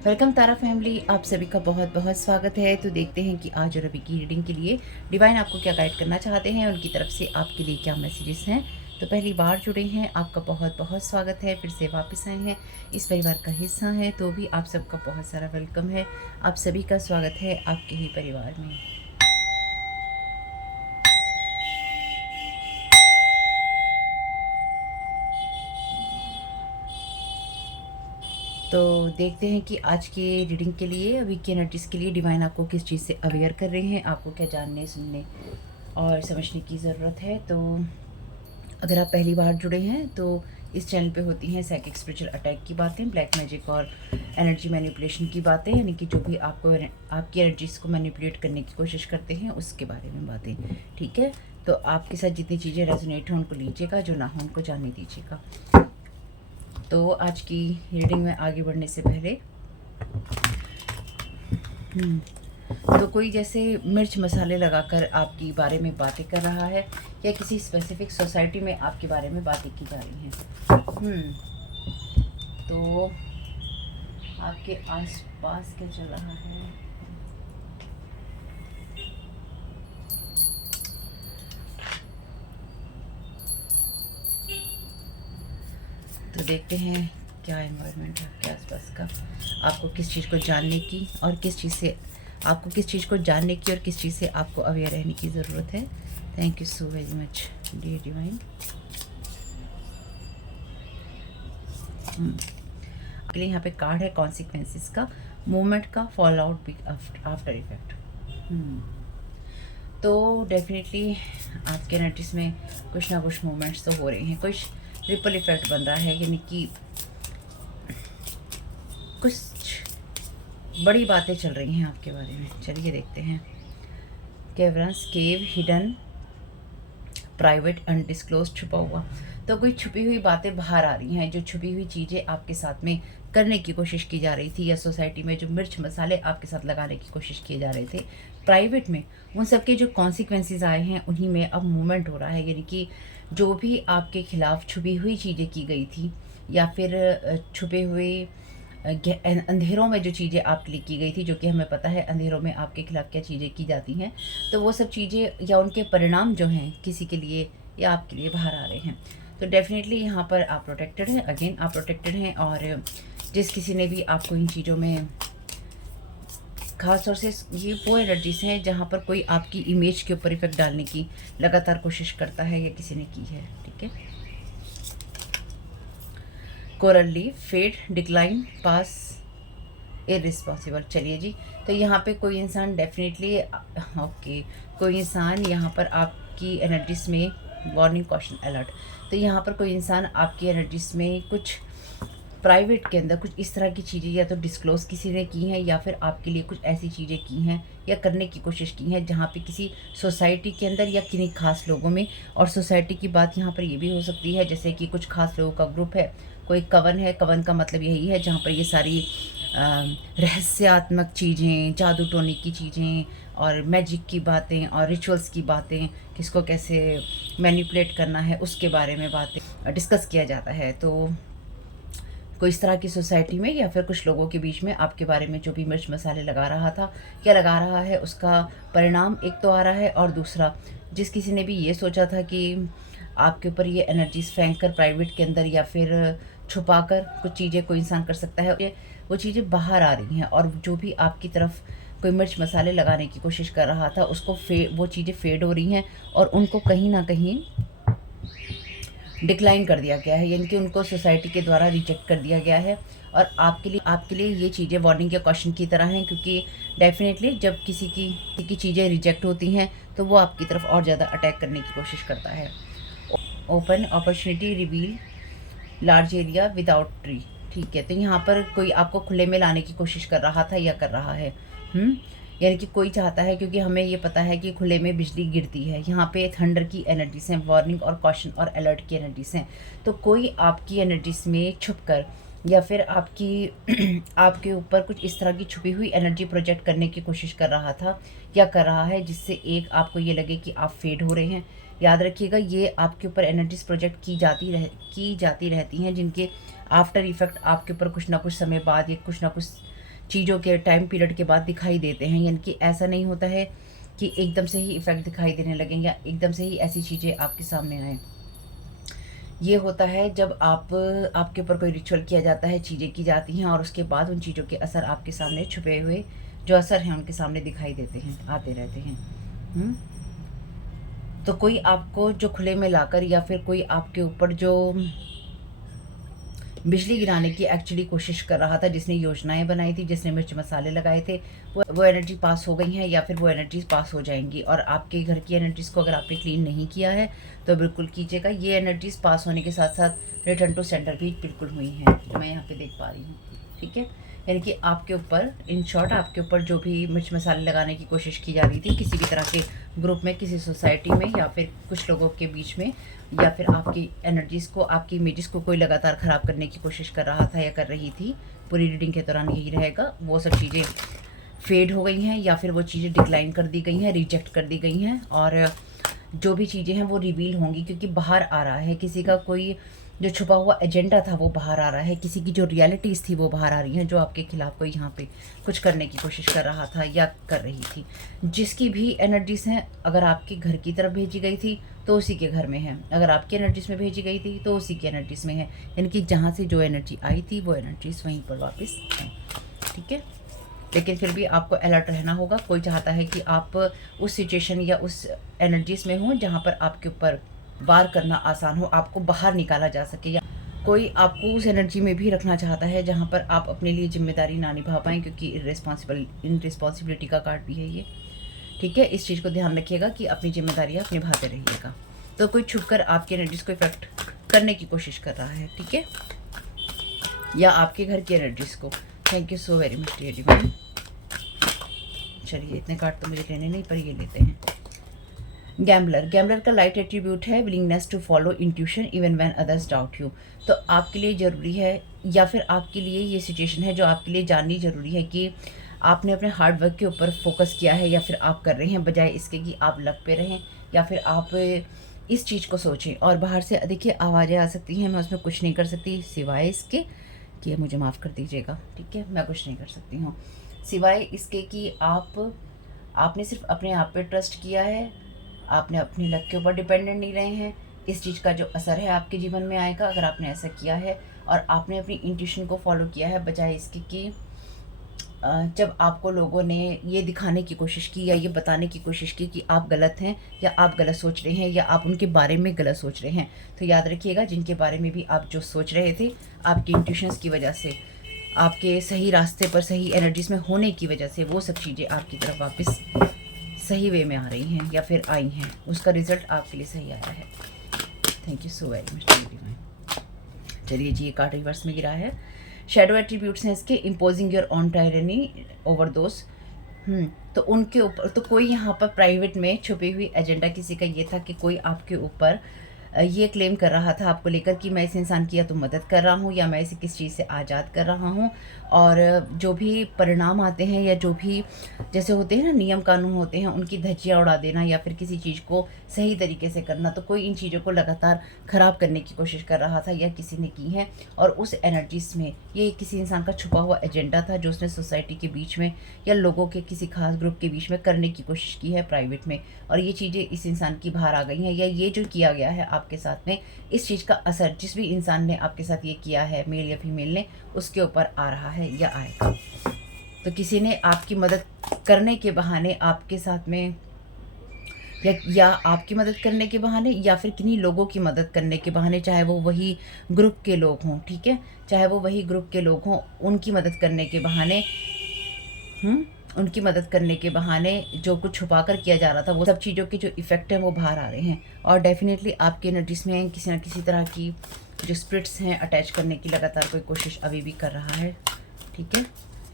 Welcome तारा family, आप सभी का बहुत बहुत स्वागत है। तो देखते हैं कि आज और अभी की रीडिंग के लिए डिवाइन आपको क्या गाइड करना चाहते हैं, उनकी तरफ से आपके लिए क्या मैसेजेस हैं। तो पहली बार जुड़े हैं, आपका बहुत बहुत स्वागत है। फिर से वापस आए हैं, इस परिवार का हिस्सा हैं, तो भी आप सबका बहुत सारा वेलकम है। आप सभी का स्वागत है आपके ही परिवार में। तो देखते हैं कि आज के रीडिंग के लिए, अभी की एनर्जीज़ के लिए डिवाइन आपको किस चीज़ से अवेयर कर रहे हैं, आपको क्या जानने, सुनने और समझने की ज़रूरत है। तो अगर आप पहली बार जुड़े हैं तो इस चैनल पे होती हैं साइकिक स्पिरिचुअल अटैक की बातें, ब्लैक मैजिक और एनर्जी मैनिपुलेशन की बातें, यानी कि जो भी आपको आपकी एनर्जीज़ को मैनिपुलेट करने की कोशिश करते हैं उसके बारे में बातें। ठीक है, तो आपके साथ जितनी चीज़ें रेजोनेट हों उनको लीजिएगा, जो ना हो उनको जाने दीजिएगा। तो आज की रीडिंग में आगे बढ़ने से पहले तो कोई जैसे मिर्च मसाले लगाकर आपके बारे में बातें कर रहा है, या किसी स्पेसिफिक सोसाइटी में आपके बारे में बातें की जा रही हैं। तो आपके आसपास क्या चल रहा है। तो देखते हैं क्या एनवायरनमेंट है आपके आसपास का, आपको किस चीज़ को जानने की और किस चीज़ से आपको किस चीज़ को जानने की और किस चीज़ से आपको अवेयर रहने की ज़रूरत है। Thank you so very much dear divine. आपके लिए यहाँ पे कार्ड है कॉन्सिक्वेंसेस का, मूवमेंट का, फॉल आउट, आफ्टर इफेक्ट। तो डेफिनेटली आपके एनर्जीज में कुछ ना कुछ मूवमेंट्स तो हो रहे हैं, कुछ रिपल इफेक्ट बन रहा है, यानी कि कुछ बड़ी बातें चल रही हैं आपके बारे में। चलिए देखते हैं। कैवरंस, केव, हिडन, प्राइवेट, अनडिस्क्लोज, छुपा हुआ। तो कोई छुपी हुई बातें बाहर आ रही हैं, जो छुपी हुई चीज़ें आपके साथ में करने की कोशिश की जा रही थी, या सोसाइटी में जो मिर्च मसाले आपके साथ लगाने की कोशिश किए जा रहे थे प्राइवेट में, उन सब के जो कॉन्सिक्वेंसेस आए हैं उन्हीं में अब मूवमेंट हो रहा है। यानी कि जो भी आपके खिलाफ छुपी हुई चीज़ें की गई थी, या फिर छुपे हुए अंधेरों में जो चीज़ें आपके लिए की गई थी, जो कि हमें पता है अंधेरों में आपके खिलाफ क्या चीज़ें की जाती हैं, तो वो सब चीज़ें या उनके परिणाम जो हैं किसी के लिए या आपके लिए बाहर आ रहे हैं। तो डेफिनेटली यहाँ पर आप प्रोटेक्टेड हैं, अगेन आप प्रोटेक्टेड हैं। और जिस किसी ने भी आपको इन चीज़ों में, खास तौर से ये वो एनर्जीज हैं जहाँ पर कोई आपकी इमेज के ऊपर इफेक्ट डालने की लगातार कोशिश करता है या किसी ने की है। ठीक है, कोरल लीफ, फेड, डिक्लाइन, पास, इरिस्पॉन्सिबल। चलिए जी, तो यहाँ पे कोई इंसान डेफिनेटली ओके, कोई इंसान यहाँ पर आपकी एनर्जीज में वार्निंग, कॉशन, अलर्ट। तो यहाँ पर कोई इंसान आपकी एनर्जीज में कुछ प्राइवेट के अंदर कुछ इस तरह की चीज़ें या तो डिस्क्लोज़ किसी ने की हैं, या फिर आपके लिए कुछ ऐसी चीज़ें की हैं या करने की कोशिश की हैं जहाँ पे किसी सोसाइटी के अंदर या किन्हीं खास लोगों में। और सोसाइटी की बात यहाँ पर ये भी हो सकती है, जैसे कि कुछ खास लोगों का ग्रुप है, कोई कवन है। कवन का मतलब यही है जहाँ पर ये सारी रहस्यात्मक चीज़ें, जादू टोने की चीज़ें और मैजिक की बातें और रिचुअल्स की बातें, किसको कैसे मैनिपुलेट करना है उसके बारे में बातें डिस्कस किया जाता है। तो कोई इस तरह की सोसाइटी में या फिर कुछ लोगों के बीच में आपके बारे में जो भी मिर्च मसाले लगा रहा था या लगा रहा है, उसका परिणाम एक तो आ रहा है, और दूसरा जिस किसी ने भी ये सोचा था कि आपके ऊपर ये एनर्जीज फेंक कर प्राइवेट के अंदर या फिर छुपा कर कुछ चीज़ें कोई इंसान कर सकता है, वो चीज़ें बाहर आ रही हैं। और जो भी आपकी तरफ कोई मिर्च मसाले लगाने की कोशिश कर रहा था उसको वो चीज़ें फेड हो रही हैं, और उनको कहीं ना कहीं डिक्लाइन कर दिया गया है, यानी कि उनको सोसाइटी के द्वारा रिजेक्ट कर दिया गया है। और आपके लिए ये चीज़ें वार्निंग या क्वेश्चन की तरह हैं, क्योंकि डेफिनेटली जब किसी की चीज़ें रिजेक्ट होती हैं तो वो आपकी तरफ और ज़्यादा अटैक करने की कोशिश करता है। Open opportunity, reveal, large area without tree. ठीक है, तो यहाँ पर कोई आपको खुले में लाने की कोशिश कर रहा था या कर रहा है। यानी कि कोई चाहता है, क्योंकि हमें ये पता है कि खुले में बिजली गिरती है, यहाँ पे थंडर की एनर्जीज हैं, वार्निंग और कॉशन और अलर्ट की एनर्जीज हैं। तो कोई आपकी एनर्जीज में छुप कर या फिर आपकी आपके ऊपर कुछ इस तरह की छुपी हुई एनर्जी प्रोजेक्ट करने की कोशिश कर रहा था या कर रहा है, जिससे एक आपको ये लगे कि आप फेड हो रहे हैं। याद रखिएगा, ये आपके ऊपर एनर्जीज प्रोजेक्ट की जाती रहती हैं, जिनके आफ्टर इफेक्ट आपके ऊपर कुछ ना कुछ समय बाद या कुछ ना कुछ चीज़ों के टाइम पीरियड के बाद दिखाई देते हैं, यानी कि ऐसा नहीं होता है कि एकदम से ही इफ़ेक्ट दिखाई देने लगें या एकदम से ही ऐसी चीज़ें आपके सामने आएँ। ये होता है जब आपके ऊपर कोई रिचुअल किया जाता है, चीज़ें की जाती हैं और उसके बाद उन चीज़ों के असर आपके सामने छुपे हुए जो असर हैं उनके सामने दिखाई देते हैं, आते रहते हैं। हुँ? तो कोई आपको जो खुले में लाकर या फिर कोई आपके ऊपर जो बिजली गिराने की एक्चुअली कोशिश कर रहा था, जिसने योजनाएँ बनाई थी, जिसने मिर्च मसाले लगाए थे, वो एनर्जी पास हो गई हैं या फिर वो एनर्जीज़ पास हो जाएँगी। और आपके घर की एनर्जीज़ को अगर आपने क्लीन नहीं किया है, तो बिल्कुल कीजिएगा। ये एनर्जीज़ पास होने के साथ-साथ रिटर्न टू सेंटर भी बिल्कुल हुई हैं, जो मैं यहाँ पे देख पा रही हूँ। ठीक है? यानी कि आपके ऊपर इन शॉर्ट आपके ऊपर जो भी मिर्च मसाले लगाने की कोशिश की जा रही थी, किसी भी तरह के ग्रुप में, किसी सोसाइटी में या फिर कुछ लोगों के बीच में, या फिर आपकी एनर्जीज़ को, आपकी इमेजेस को कोई लगातार ख़राब करने की कोशिश कर रहा था या कर रही थी, पूरी रीडिंग के दौरान यही रहेगा। वो सब चीज़ें फेड हो गई हैं या फिर वो चीज़ें डिक्लाइन कर दी गई हैं, रिजेक्ट कर दी गई हैं, और जो भी चीज़ें हैं वो रिवील होंगी, क्योंकि बाहर आ रहा है किसी का कोई जो छुपा हुआ एजेंडा था वो बाहर आ रहा है, किसी की जो रियलिटीज़ थी वो बाहर आ रही हैं, जो आपके खिलाफ कोई यहाँ पे कुछ करने की कोशिश कर रहा था या कर रही थी। जिसकी भी एनर्जीज़ हैं, अगर आपके घर की तरफ भेजी गई थी तो उसी के घर में है, अगर आपकी एनर्जीज़ में भेजी गई थी तो उसी की एनर्जीज़ में है, यानी कि जहाँ से जो एनर्जी आई थी वो एनर्जीज़ वहीं पर वापस हैं। ठीक है? लेकिन फिर भी आपको अलर्ट रहना होगा। कोई चाहता है कि आप उस सिचुएशन या उस एनर्जीज़ में हों जहाँ पर आपके ऊपर वार करना आसान हो, आपको बाहर निकाला जा सके, या कोई आपको उस एनर्जी में भी रखना चाहता है जहाँ पर आप अपने लिए ज़िम्मेदारी ना निभा पाएँ, क्योंकि इररिस्पॉन्सिबिलिटी का कार्ड भी है ये। ठीक है? इस चीज़ को ध्यान रखिएगा कि अपनी ज़िम्मेदारियाँ आप निभाते रहिएगा। तो कोई छुपकर आपकी एनर्जीज़ को इफ़ेक्ट करने की कोशिश कर रहा है, ठीक है? या आपके घर की एनर्जीज़ को। Thank you so very much dear divine. चलिए, इतने कार्ड तो मुझे लेने नहीं, पर ये लेते हैं। गैम्बलर का लाइट एट्रीब्यूट है willingness to follow intuition even when others doubt you. तो आपके लिए ज़रूरी है, या फिर आपके लिए ये सिचुएशन है जो आपके लिए जाननी ज़रूरी है कि आपने अपने हार्ड वर्क के ऊपर फोकस किया है या फिर आप कर रहे हैं, बजाय इसके कि आप लग पे रहें या फिर आप इस चीज़ को सोचें। और बाहर से देखिए आवाज़ें आ सकती हैं, मैं उसमें कुछ नहीं कर सकती सिवाय इसके कि, मुझे माफ़ कर दीजिएगा, ठीक है, मैं कुछ नहीं कर सकती हूँ सिवाय इसके कि आपने सिर्फ अपने आप पे ट्रस्ट किया है, आपने अपने लक के ऊपर डिपेंडेंट नहीं रहे हैं। इस चीज़ का जो असर है आपके जीवन में आएगा अगर आपने ऐसा किया है और आपने अपनी इंट्यूशन को फॉलो किया है, बजाय इसके कि जब आपको लोगों ने ये दिखाने की कोशिश की या ये बताने की कोशिश की कि आप गलत हैं या आप गलत सोच रहे हैं या आप उनके बारे में गलत सोच रहे हैं। तो याद रखिएगा, जिनके बारे में भी आप जो सोच रहे थे, आपकी इंट्यूशंस की वजह से, आपके सही रास्ते पर सही एनर्जीज़ में होने की वजह से, वो सब चीज़ें आपकी तरफ वापस सही वे में आ रही हैं या फिर आई हैं, उसका रिज़ल्ट आपके लिए सही आया है। Thank you so very much divine. चलिए जी, ये कार्ड रिवर्स में गिरा है। शेडो एट्रीब्यूट्स हैं इसके, imposing your own tyranny over those. तो उनके ऊपर, तो कोई यहाँ पर प्राइवेट में छुपी हुई एजेंडा किसी का ये था कि कोई आपके ऊपर ये क्लेम कर रहा था आपको लेकर कि मैं इस इंसान की या तो मदद कर रहा हूँ या मैं इसे किस चीज़ से आज़ाद कर रहा हूँ। और जो भी परिणाम आते हैं या जो भी जैसे होते हैं ना नियम कानून होते हैं, उनकी धज्जियाँ उड़ा देना या फिर किसी चीज़ को सही तरीके से करना, तो कोई इन चीज़ों को लगातार ख़राब करने की कोशिश कर रहा था या किसी ने की है। और उस एनर्जीज़ में ये किसी इंसान का छुपा हुआ एजेंडा था जो उसने सोसाइटी के बीच में या लोगों के किसी खास ग्रुप के बीच में करने की कोशिश की है प्राइवेट में, और ये चीज़ें इस इंसान की बाहर आ गई हैं, या ये जो किया गया है आपके साथ में, इस चीज़ का असर जिस भी इंसान ने आपके साथ ये किया है, मेल या फीमेल ने, उसके ऊपर आ रहा है या आएगा। तो किसी ने आपकी मदद करने के बहाने आपके साथ में, या आपकी मदद करने के बहाने या फिर किन्हीं लोगों की मदद करने के बहाने, चाहे वो वही ग्रुप के लोग हों, ठीक है, चाहे वो वही ग्रुप के लोग हों, उनकी मदद करने के बहाने, उनकी मदद करने के बहाने जो कुछ छुपा कर किया जा रहा था, वो सब चीज़ों के जो इफ़ेक्ट हैं वो बाहर आ रहे हैं। और डेफिनेटली आपकी एनर्जीज़ में किसी न किसी तरह की जो स्पिरिट्स हैं अटैच करने की लगातार कोई कोशिश अभी भी कर रहा है, ठीक है।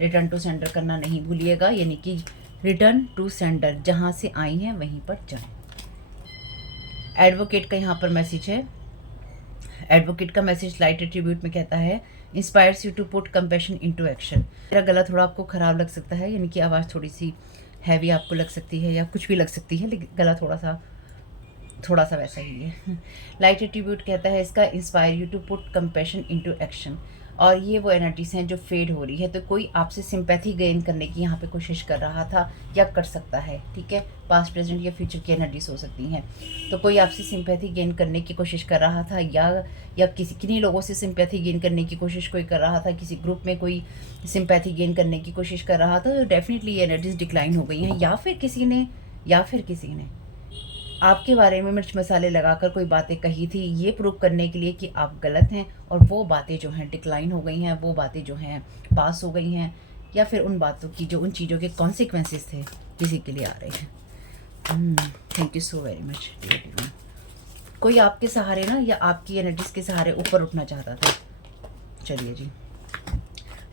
रिटर्न टू सेंडर करना नहीं भूलिएगा, यानी कि रिटर्न टू सेंडर, जहाँ से आई हैं वहीं पर जाएं। एडवोकेट का यहाँ पर मैसेज है। एडवोकेट का मैसेज लाइट एट्रीब्यूट में कहता है, inspires you to put compassion into action. मेरा गला थोड़ा आपको ख़राब लग सकता है, यानी कि आवाज़ थोड़ी सी हैवी आपको लग सकती है या कुछ भी लग सकती है, लेकिन गला थोड़ा सा वैसा ही है। लाइट एट्रीब्यूट कहता है इसका, inspire you to put compassion into action. और ये वो एनर्जीज़ हैं जो फेड हो रही है। तो कोई आपसे सिंपैथी गेन करने की यहाँ पे कोशिश कर रहा था या कर सकता है, ठीक है। पास्ट, प्रेजेंट या फ्यूचर की एनर्जीज हो सकती हैं। तो कोई आपसे सिंपैथी गेन करने की कोशिश कर रहा था, या किसी किन्हीं लोगों से सिंपैथी गेन करने की कोशिश कोई कर रहा था, किसी ग्रुप में कोई सिंपैथी गेन करने की कोशिश कर रहा था। तो डेफिनेटली ये एनर्जीज डिक्लाइन हो गई हैं, या फिर किसी ने आपके बारे में मिर्च मसाले लगाकर कोई बातें कही थी, ये प्रूव करने के लिए कि आप गलत हैं, और वो बातें जो हैं डिक्लाइन हो गई हैं, वो बातें जो हैं पास हो गई हैं, या फिर उन बातों की जो उन चीज़ों के कॉन्सिक्वेंसेस थे किसी के लिए आ रहे हैं। Thank you so very much. कोई आपके सहारे ना, या आपकी एनर्जीज के सहारे ऊपर उठना चाहता था। चलिए जी,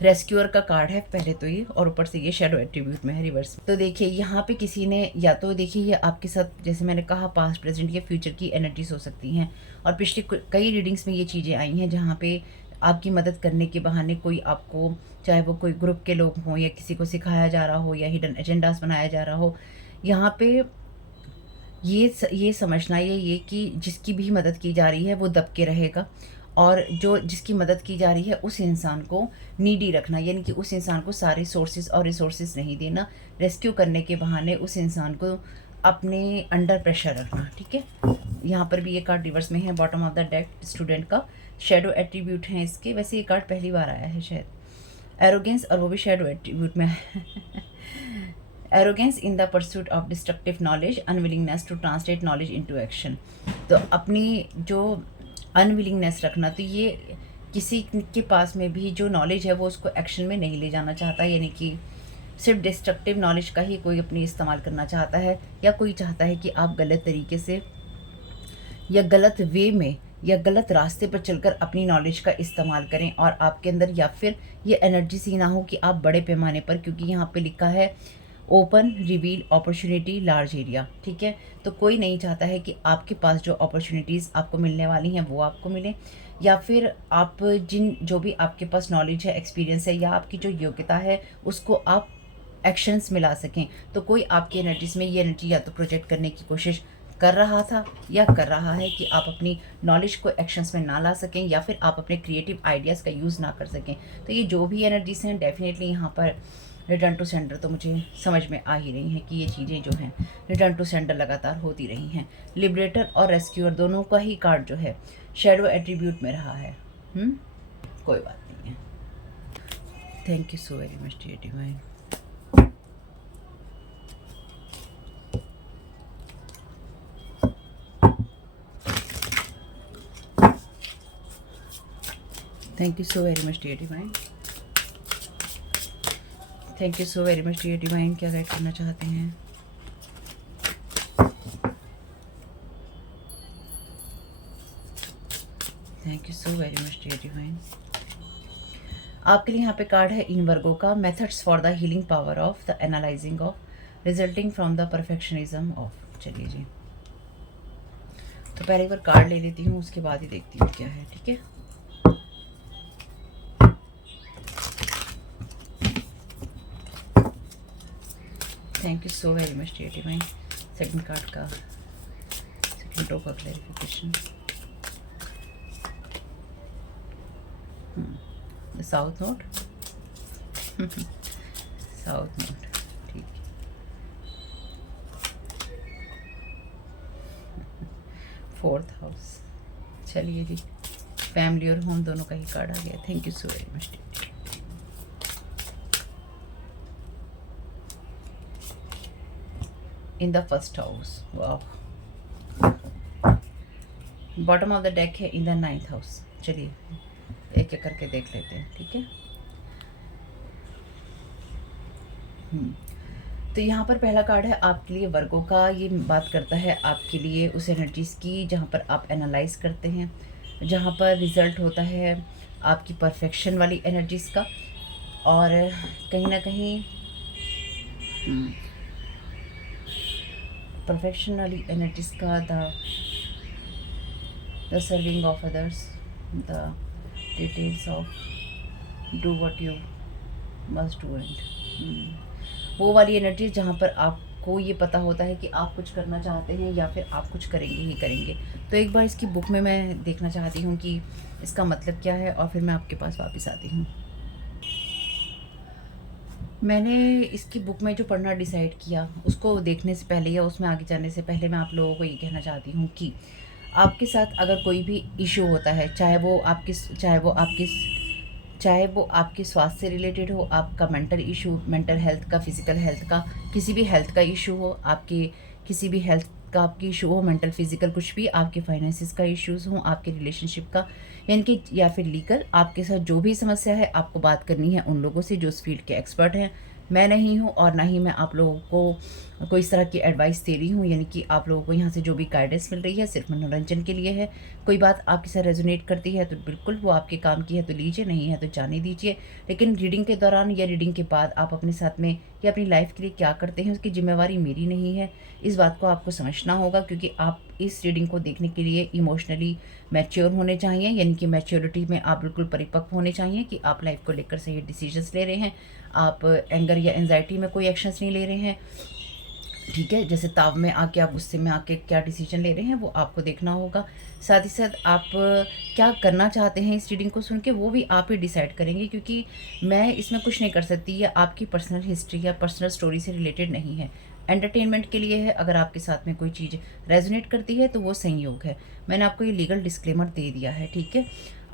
रेस्क्यूअर का कार्ड है पहले तो ये, और ऊपर से ये शेडो एट्रीब्यूट में है रिवर्स। तो देखिए यहाँ पे किसी ने, या तो देखिए ये आपके साथ, जैसे मैंने कहा, पास्ट, प्रेजेंट या फ्यूचर की एनर्जीज हो सकती हैं। और पिछली कई रीडिंग्स में ये चीज़ें आई हैं जहाँ पे आपकी मदद करने के बहाने कोई आपको, चाहे वो कोई ग्रुप के लोग हों, या किसी को सिखाया जा रहा हो, या हिडन एजेंडास बनाया जा रहा हो, यहाँ पे ये समझना ये कि जिसकी भी मदद की जा रही है वो दब के रहेगा, और जो जिसकी मदद की जा रही है उस इंसान को नीडी रखना, यानी कि उस इंसान को सारे सोर्सेज और रिसोर्सेज नहीं देना, रेस्क्यू करने के बहाने उस इंसान को अपने अंडर प्रेशर रखना, ठीक है। यहाँ पर भी ये कार्ड रिवर्स में है, bottom of the deck student का शेडो एट्रीब्यूट है इसके। वैसे ये कार्ड पहली बार आया है शायद, एरोगेंस, और वो भी शेडो एट्रीब्यूट में है। Arrogance in the pursuit of destructive knowledge, unwillingness to translate knowledge into action. तो अपनी जो अनविलिंगनेस रखना, तो ये किसी के पास में भी जो नॉलेज है वो उसको एक्शन में नहीं ले जाना चाहता, यानी कि सिर्फ डिस्ट्रक्टिव नॉलेज का ही कोई अपनी इस्तेमाल करना चाहता है, या कोई चाहता है कि आप गलत तरीके से या गलत वे में या गलत रास्ते पर चलकर अपनी नॉलेज का इस्तेमाल करें, और आपके अंदर या फिर ये एनर्जी सी ना हो कि आप बड़े पैमाने पर, क्योंकि यहाँ पे लिखा है open reveal opportunity large area, ठीक है। तो कोई नहीं चाहता है कि आपके पास जो अपॉर्चुनिटीज़ आपको मिलने वाली हैं वो आपको मिले, या फिर आप जो भी आपके पास नॉलेज है, एक्सपीरियंस है, या आपकी जो योग्यता है उसको आप एक्शंस में ला सकें। तो कोई आपकी एनर्जीज में ये एनर्जी या तो प्रोजेक्ट करने की कोशिश कर रहा था या कर रहा है कि आप अपनी नॉलेज को एक्शंस में ना ला सकें, या फिर आप अपने क्रिएटिव आइडियाज़ का यूज़ ना कर सकें। तो ये जो भी एनर्जीज हैं डेफिनेटली यहाँ पर रिटर्न टू सेंडर तो मुझे समझ में आ ही रही हैं कि ये चीज़ें जो हैं रिटर्न टू सेंडर लगातार होती रही हैं। लिबरेटर और रेस्क्यूअर दोनों का ही कार्ड जो है शेडो एट्रीब्यूट में रहा है। कोई बात नहीं है। Thank you so very much dear divine. Thank you so very much dear divine. Thank you so very much dear divine. क्या गाइड करना चाहते हैं? Thank you so very much dear divine. आपके लिए यहाँ पे कार्ड है इन वर्गो का, methods for the healing power of the analysing of resulting from the perfectionism of. चलिए जी, तो पहले एक बार कार्ड ले लेती हूँ, उसके बाद ही देखती हूँ क्या है, ठीक है। Thank you so very much dear divine. Second card का, सेकंड रो का clarification. The south node. South node, ठीक है। Fourth house. चलिए जी, फैमिली और होम दोनों का ही कार्ड आ गया। Thank you so very much. In the first house, वाह। बॉटम ऑफ द डेक है इन द नाइन्थ हाउस। चलिए एक एक करके देख लेते हैं, ठीक है। तो यहाँ पर पहला कार्ड है आपके लिए वर्गो का। ये बात करता है आपके लिए उस एनर्जीज़ की जहाँ पर आप एनालाइज करते हैं, जहाँ पर रिज़ल्ट होता है आपकी परफेक्शन वाली एनर्जीज़ का, और कहीं ना कहीं परफेक्शन वाली एनर्जीज का, the serving of others, the details of do what you must do and वो वाली एनर्जी जहाँ पर आप आपको ये पता होता है कि आप कुछ करना चाहते हैं या फिर आप कुछ करेंगे ही करेंगे। तो एक बार इसकी बुक में मैं देखना चाहती हूँ कि इसका मतलब क्या है, और फिर मैं आपके पास वापस आती हूँ। मैंने इसकी बुक में जो पढ़ना डिसाइड किया, उसको देखने से पहले या उसमें आगे जाने से पहले मैं आप लोगों को ये कहना चाहती हूँ कि आपके साथ अगर कोई भी इशू होता है, चाहे वो आपके स्वास्थ्य से रिलेटेड हो, आपका मेंटल इशू, मेंटल हेल्थ का, फिजिकल हेल्थ का, किसी भी हेल्थ का इशू हो, आपके किसी भी हेल्थ का आपकी इशू हो, मेंटल फिजिकल कुछ भी, आपके फाइनेंसिस का इश्यूज़ हो, आपके रिलेशनशिप का, यानी कि या फिर लीगल, आपके साथ जो भी समस्या है आपको बात करनी है उन लोगों से जो उस फील्ड के एक्सपर्ट हैं। मैं नहीं हूँ और ना ही मैं आप लोगों को कोई इस तरह की एडवाइस दे रही हूँ, यानी कि आप लोगों को यहाँ से जो भी गाइडेंस मिल रही है सिर्फ मनोरंजन के लिए है। कोई बात आपके साथ रेजोनेट करती है तो बिल्कुल वो आपके काम की है तो लीजिए, नहीं है तो जाने दीजिए। लेकिन रीडिंग के दौरान या रीडिंग के बाद आप अपने साथ में या अपनी लाइफ के लिए क्या करते हैं उसकी जिम्मेवारी मेरी नहीं है। इस बात को आपको समझना होगा, क्योंकि आप इस रीडिंग को देखने के लिए इमोशनली मैच्योर होने चाहिए, यानी कि मैच्योरिटी में आप बिल्कुल परिपक्व होने चाहिए कि आप लाइफ को लेकर सही डिसीजंस ले रहे हैं, आप एंगर या एंजाइटी में कोई एक्शंस नहीं ले रहे हैं। ठीक है, जैसे ताव में आके आप गुस्से में आके क्या डिसीजन ले रहे हैं वो आपको देखना होगा। साथ ही साथ आप क्या करना चाहते हैं इस रीडिंग को सुन के वो भी आप ही डिसाइड करेंगे, क्योंकि मैं इसमें कुछ नहीं कर सकती। या आपकी पर्सनल हिस्ट्री या पर्सनल स्टोरी से रिलेटेड नहीं है, एंटरटेनमेंट के लिए है। अगर आपके साथ में कोई चीज़ रेजोनेट करती है तो वो संयोग है। मैंने आपको ये लीगल डिस्क्लेमर दे दिया है, ठीक है।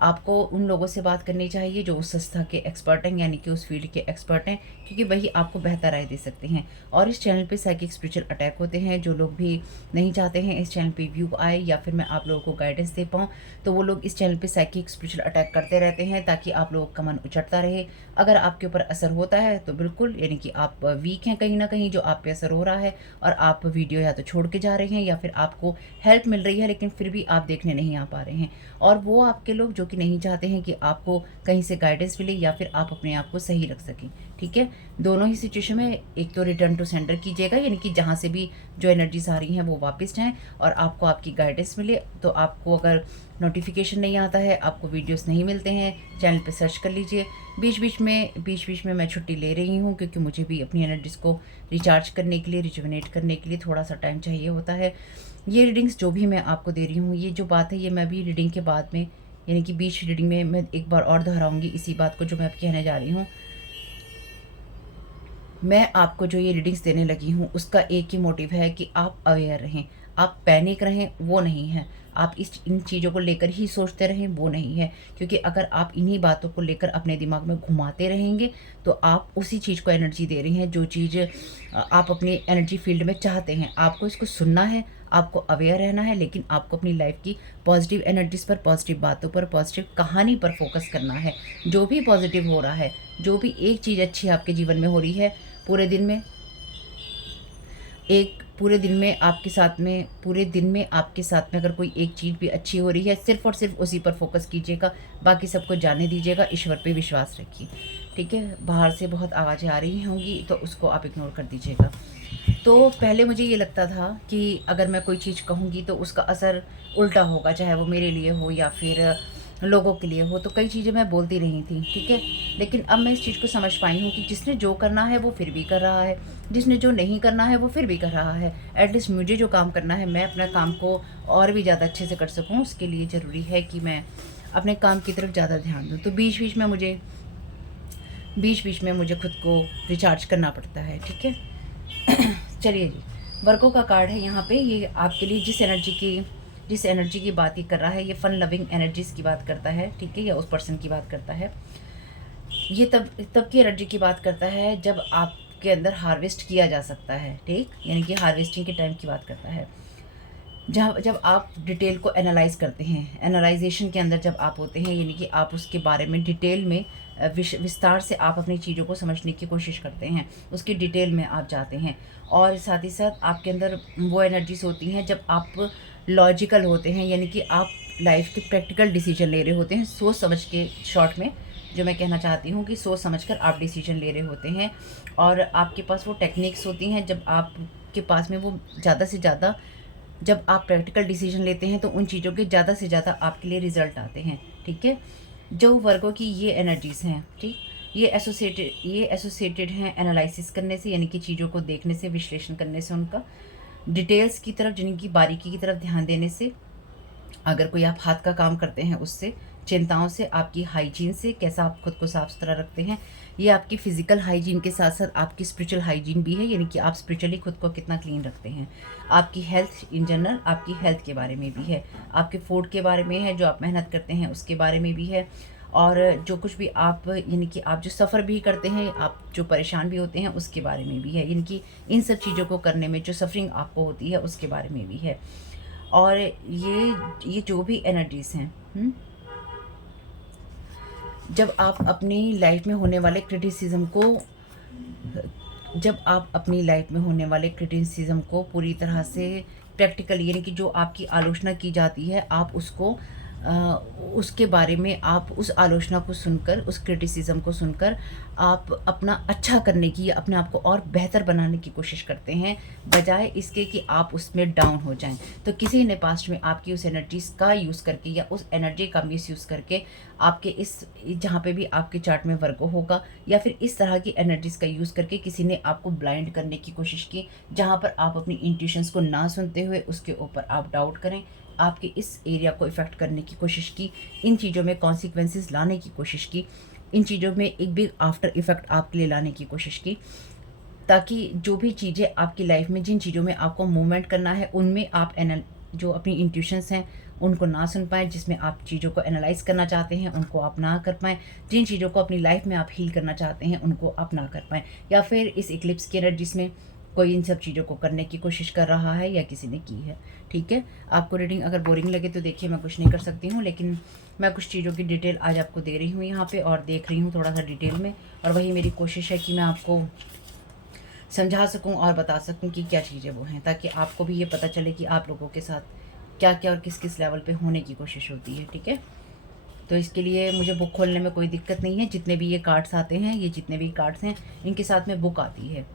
आपको उन लोगों से बात करनी चाहिए जो उस संस्था के एक्सपर्ट हैं, यानी कि उस फील्ड के एक्सपर्ट हैं, क्योंकि वही आपको बेहतर राय दे सकते हैं। और इस चैनल पे साइकिक स्पिरिचुअल अटैक होते हैं। जो लोग भी नहीं चाहते हैं इस चैनल पे व्यू आए या फिर मैं आप लोगों को गाइडेंस दे पाऊँ, तो वो लोग इस चैनल पे साइकिक स्पिरिचुअल अटैक करते रहते हैं ताकि आप लोगों का मन उचटता रहे। अगर आपके ऊपर असर होता है तो बिल्कुल, यानी कि आप वीक हैं कहीं ना कहीं, जो आप पे असर हो रहा है, और आप वीडियो या तो छोड़ के जा रहे हैं या फिर आपको हेल्प मिल रही है लेकिन फिर भी आप देखने नहीं आ पा रहे हैं। और वो आपके लोग जो कि नहीं चाहते हैं कि आपको कहीं से गाइडेंस मिले या फिर आप अपने आप को सही रख सकें। ठीक है, दोनों ही सिचुएशन में एक तो रिटर्न टू सेंटर कीजिएगा, यानी कि जहाँ से भी जो एनर्जीज आ रही हैं वो वापस जाएँ और आपको आपकी गाइडेंस मिले। तो आपको अगर नोटिफिकेशन नहीं आता है, आपको वीडियोस नहीं मिलते हैं, चैनल पे सर्च कर लीजिए। बीच बीच में मैं छुट्टी ले रही हूँ, क्योंकि मुझे भी अपनी एनर्जीज को रिचार्ज करने के लिए, रिजुविनेट करने के लिए थोड़ा सा टाइम चाहिए होता है। ये रीडिंग्स जो भी मैं आपको दे रही हूँ, ये जो बात है ये मैं भी रीडिंग के बाद में, यानी कि बीच रीडिंग में मैं एक बार और दोहराऊंगी इसी बात को जो मैं अब कहने जा रही हूँ। मैं आपको जो ये रीडिंग्स देने लगी हूँ उसका एक ही मोटिव है कि आप अवेयर रहें, आप पैनिक रहें, वो नहीं है। आप इन चीज़ों को लेकर ही सोचते रहें, वो नहीं है। क्योंकि अगर आप इन्हीं बातों को लेकर अपने दिमाग में घुमाते रहेंगे तो आप उसी चीज़ को एनर्जी दे रही हैं जो चीज़ आप अपनी एनर्जी फील्ड में चाहते हैं। आपको इसको सुनना है, आपको अवेयर रहना है, लेकिन आपको अपनी लाइफ की पॉजिटिव एनर्जीज पर, पॉजिटिव बातों पर, पॉजिटिव कहानी पर फोकस करना है। जो भी पॉजिटिव हो रहा है, जो भी एक चीज़ अच्छी आपके जीवन में हो रही है पूरे दिन में, पूरे दिन में आपके साथ में अगर कोई एक चीज़ भी अच्छी हो रही है, सिर्फ और सिर्फ उसी पर फोकस कीजिएगा, बाकी सबको जाने दीजिएगा, ईश्वर पे विश्वास रखिए। ठीक है, बाहर से बहुत आवाज़ें आ रही होंगी तो उसको आप इग्नोर कर दीजिएगा। तो पहले मुझे ये लगता था कि अगर मैं कोई चीज़ कहूँगी तो उसका असर उल्टा होगा, चाहे वो मेरे लिए हो या फिर लोगों के लिए हो, तो कई चीज़ें मैं बोलती रही थी। ठीक है, लेकिन अब मैं इस चीज़ को समझ पाई हूँ कि जिसने जो करना है वो फिर भी कर रहा है, जिसने जो नहीं करना है वो फिर भी कर रहा है। एटलीस्ट मुझे जो काम करना है, मैं अपना काम को और भी ज़्यादा अच्छे से कर सकूँ, उसके लिए ज़रूरी है कि मैं अपने काम की तरफ ज़्यादा ध्यान दूँ। तो बीच बीच में मुझे खुद को रिचार्ज करना पड़ता है। ठीक है, चलिए जी, वर्गों का कार्ड है यहाँ पे। ये आपके लिए जिस एनर्जी की बात ही कर रहा है, ये फन लविंग एनर्जीज की बात करता है। ठीक है, या उस पर्सन की बात करता है। ये तब की एनर्जी की बात करता है जब आपके अंदर हार्वेस्ट किया जा सकता है। ठीक, यानी कि हार्वेस्टिंग के टाइम की बात करता है, जब आप डिटेल को एनालाइज करते हैं। एनालाइजेशन के अंदर जब आप होते हैं, यानी कि आप उसके बारे में डिटेल में विस्तार से आप अपनी चीज़ों को समझने की कोशिश करते हैं, उसकी डिटेल में आप जाते हैं। और साथ ही साथ आपके अंदर वो एनर्जीज होती हैं जब आप लॉजिकल होते हैं, यानी कि आप लाइफ के प्रैक्टिकल डिसीजन ले रहे होते हैं, सोच समझ के। शॉर्ट में जो मैं कहना चाहती हूँ कि सोच समझकर आप डिसीजन ले रहे होते हैं, और आपके पास वो टेक्निक्स होती हैं जब आपके पास में वो ज़्यादा से ज़्यादा, जब आप प्रैक्टिकल डिसीजन लेते हैं तो उन चीज़ों के ज़्यादा से ज़्यादा आपके लिए रिजल्ट आते हैं। ठीक है, जो वर्गों की ये एनर्जीज़ हैं, ठीक, ये एसोसिएटेड हैं एनालिसिस करने से, यानी कि चीज़ों को देखने से, विश्लेषण करने से, उनका डिटेल्स की तरफ, जिनकी बारीकी की तरफ ध्यान देने से, अगर कोई आप हाथ का काम करते हैं उससे, चिंताओं से, आपकी हाइजीन से, कैसा आप खुद को साफ सुथरा रखते हैं। ये आपकी फ़िज़िकल हाइजीन के साथ साथ आपकी स्पिरिचुअल हाइजीन भी है, यानी कि आप स्पिरिचुअली खुद को कितना क्लीन रखते हैं। आपकी हेल्थ इन जनरल, आपकी हेल्थ के बारे में भी है, आपके फूड के बारे में है, जो आप मेहनत करते हैं उसके बारे में भी है, और जो कुछ भी आप, यानी कि आप जो सफ़र भी करते हैं, आप जो परेशान भी होते हैं उसके बारे में भी है, यानी कि इन सब चीज़ों को करने में जो सफ़रिंग आपको होती है उसके बारे में भी है। और ये जो भी एनर्जीज़ हैं, जब आप अपनी लाइफ में होने वाले क्रिटिसिज्म को जब आप अपनी लाइफ में होने वाले क्रिटिसिज्म को पूरी तरह से प्रैक्टिकली, यानी कि जो आपकी आलोचना की जाती है, आप उसको अ, उसके बारे में, आप उस आलोचना को सुनकर, उस क्रिटिसिज्म को सुनकर आप अपना अच्छा करने की या अपने आप को और बेहतर बनाने की कोशिश करते हैं, बजाय इसके कि आप उसमें डाउन हो जाएं। तो किसी ने पास्ट में आपकी उस एनर्जीज़ का यूज़ करके या उस एनर्जी का मिसयूज़ करके आपके इस, जहाँ पे भी आपके चार्ट में वर्गो होगा, या फिर इस तरह की एनर्जीज़ का यूज़ करके किसी ने आपको ब्लाइंड करने की कोशिश की, जहाँ पर आप अपनी इंट्यूशंस को ना सुनते हुए उसके ऊपर आप डाउट करें, आपके इस एरिया को इफ़ेक्ट करने की कोशिश की, इन चीज़ों में कॉन्सिक्वेंसेस लाने की कोशिश की, इन चीज़ों में एक बिग आफ्टर इफ़ेक्ट आपके लिए लाने की कोशिश की, ताकि जो भी चीज़ें आपकी लाइफ में, जिन चीज़ों में आपको मूवमेंट करना है, उनमें आप जो अपनी इंट्यूशंस हैं उनको ना सुन पाएँ, जिसमें आप चीज़ों को एनालाइज़ करना चाहते हैं उनको आप ना कर पाएँ, जिन चीज़ों को अपनी लाइफ में आप हील करना चाहते हैं उनको आप ना कर पाएँ, या फिर इस इक्लिप्स की एनर्जीज़ में कोई इन सब चीज़ों को करने की कोशिश कर रहा है या किसी ने की है। ठीक है, आपको रीडिंग अगर बोरिंग लगे तो देखिए, मैं कुछ नहीं कर सकती हूँ, लेकिन मैं कुछ चीज़ों की डिटेल आज आपको दे रही हूँ यहाँ पे, और देख रही हूँ थोड़ा सा डिटेल में, और वही मेरी कोशिश है कि मैं आपको समझा सकूं और बता सकूं कि क्या चीज़ें वो हैं, ताकि आपको भी ये पता चले कि आप लोगों के साथ क्या क्या और किस किस लेवल पे होने की कोशिश होती है। ठीक है, तो इसके लिए मुझे बुक खोलने में कोई दिक्कत नहीं है। जितने भी ये कार्ड्स आते हैं, ये जितने भी कार्ड्स हैं, इनके साथ में बुक आती है।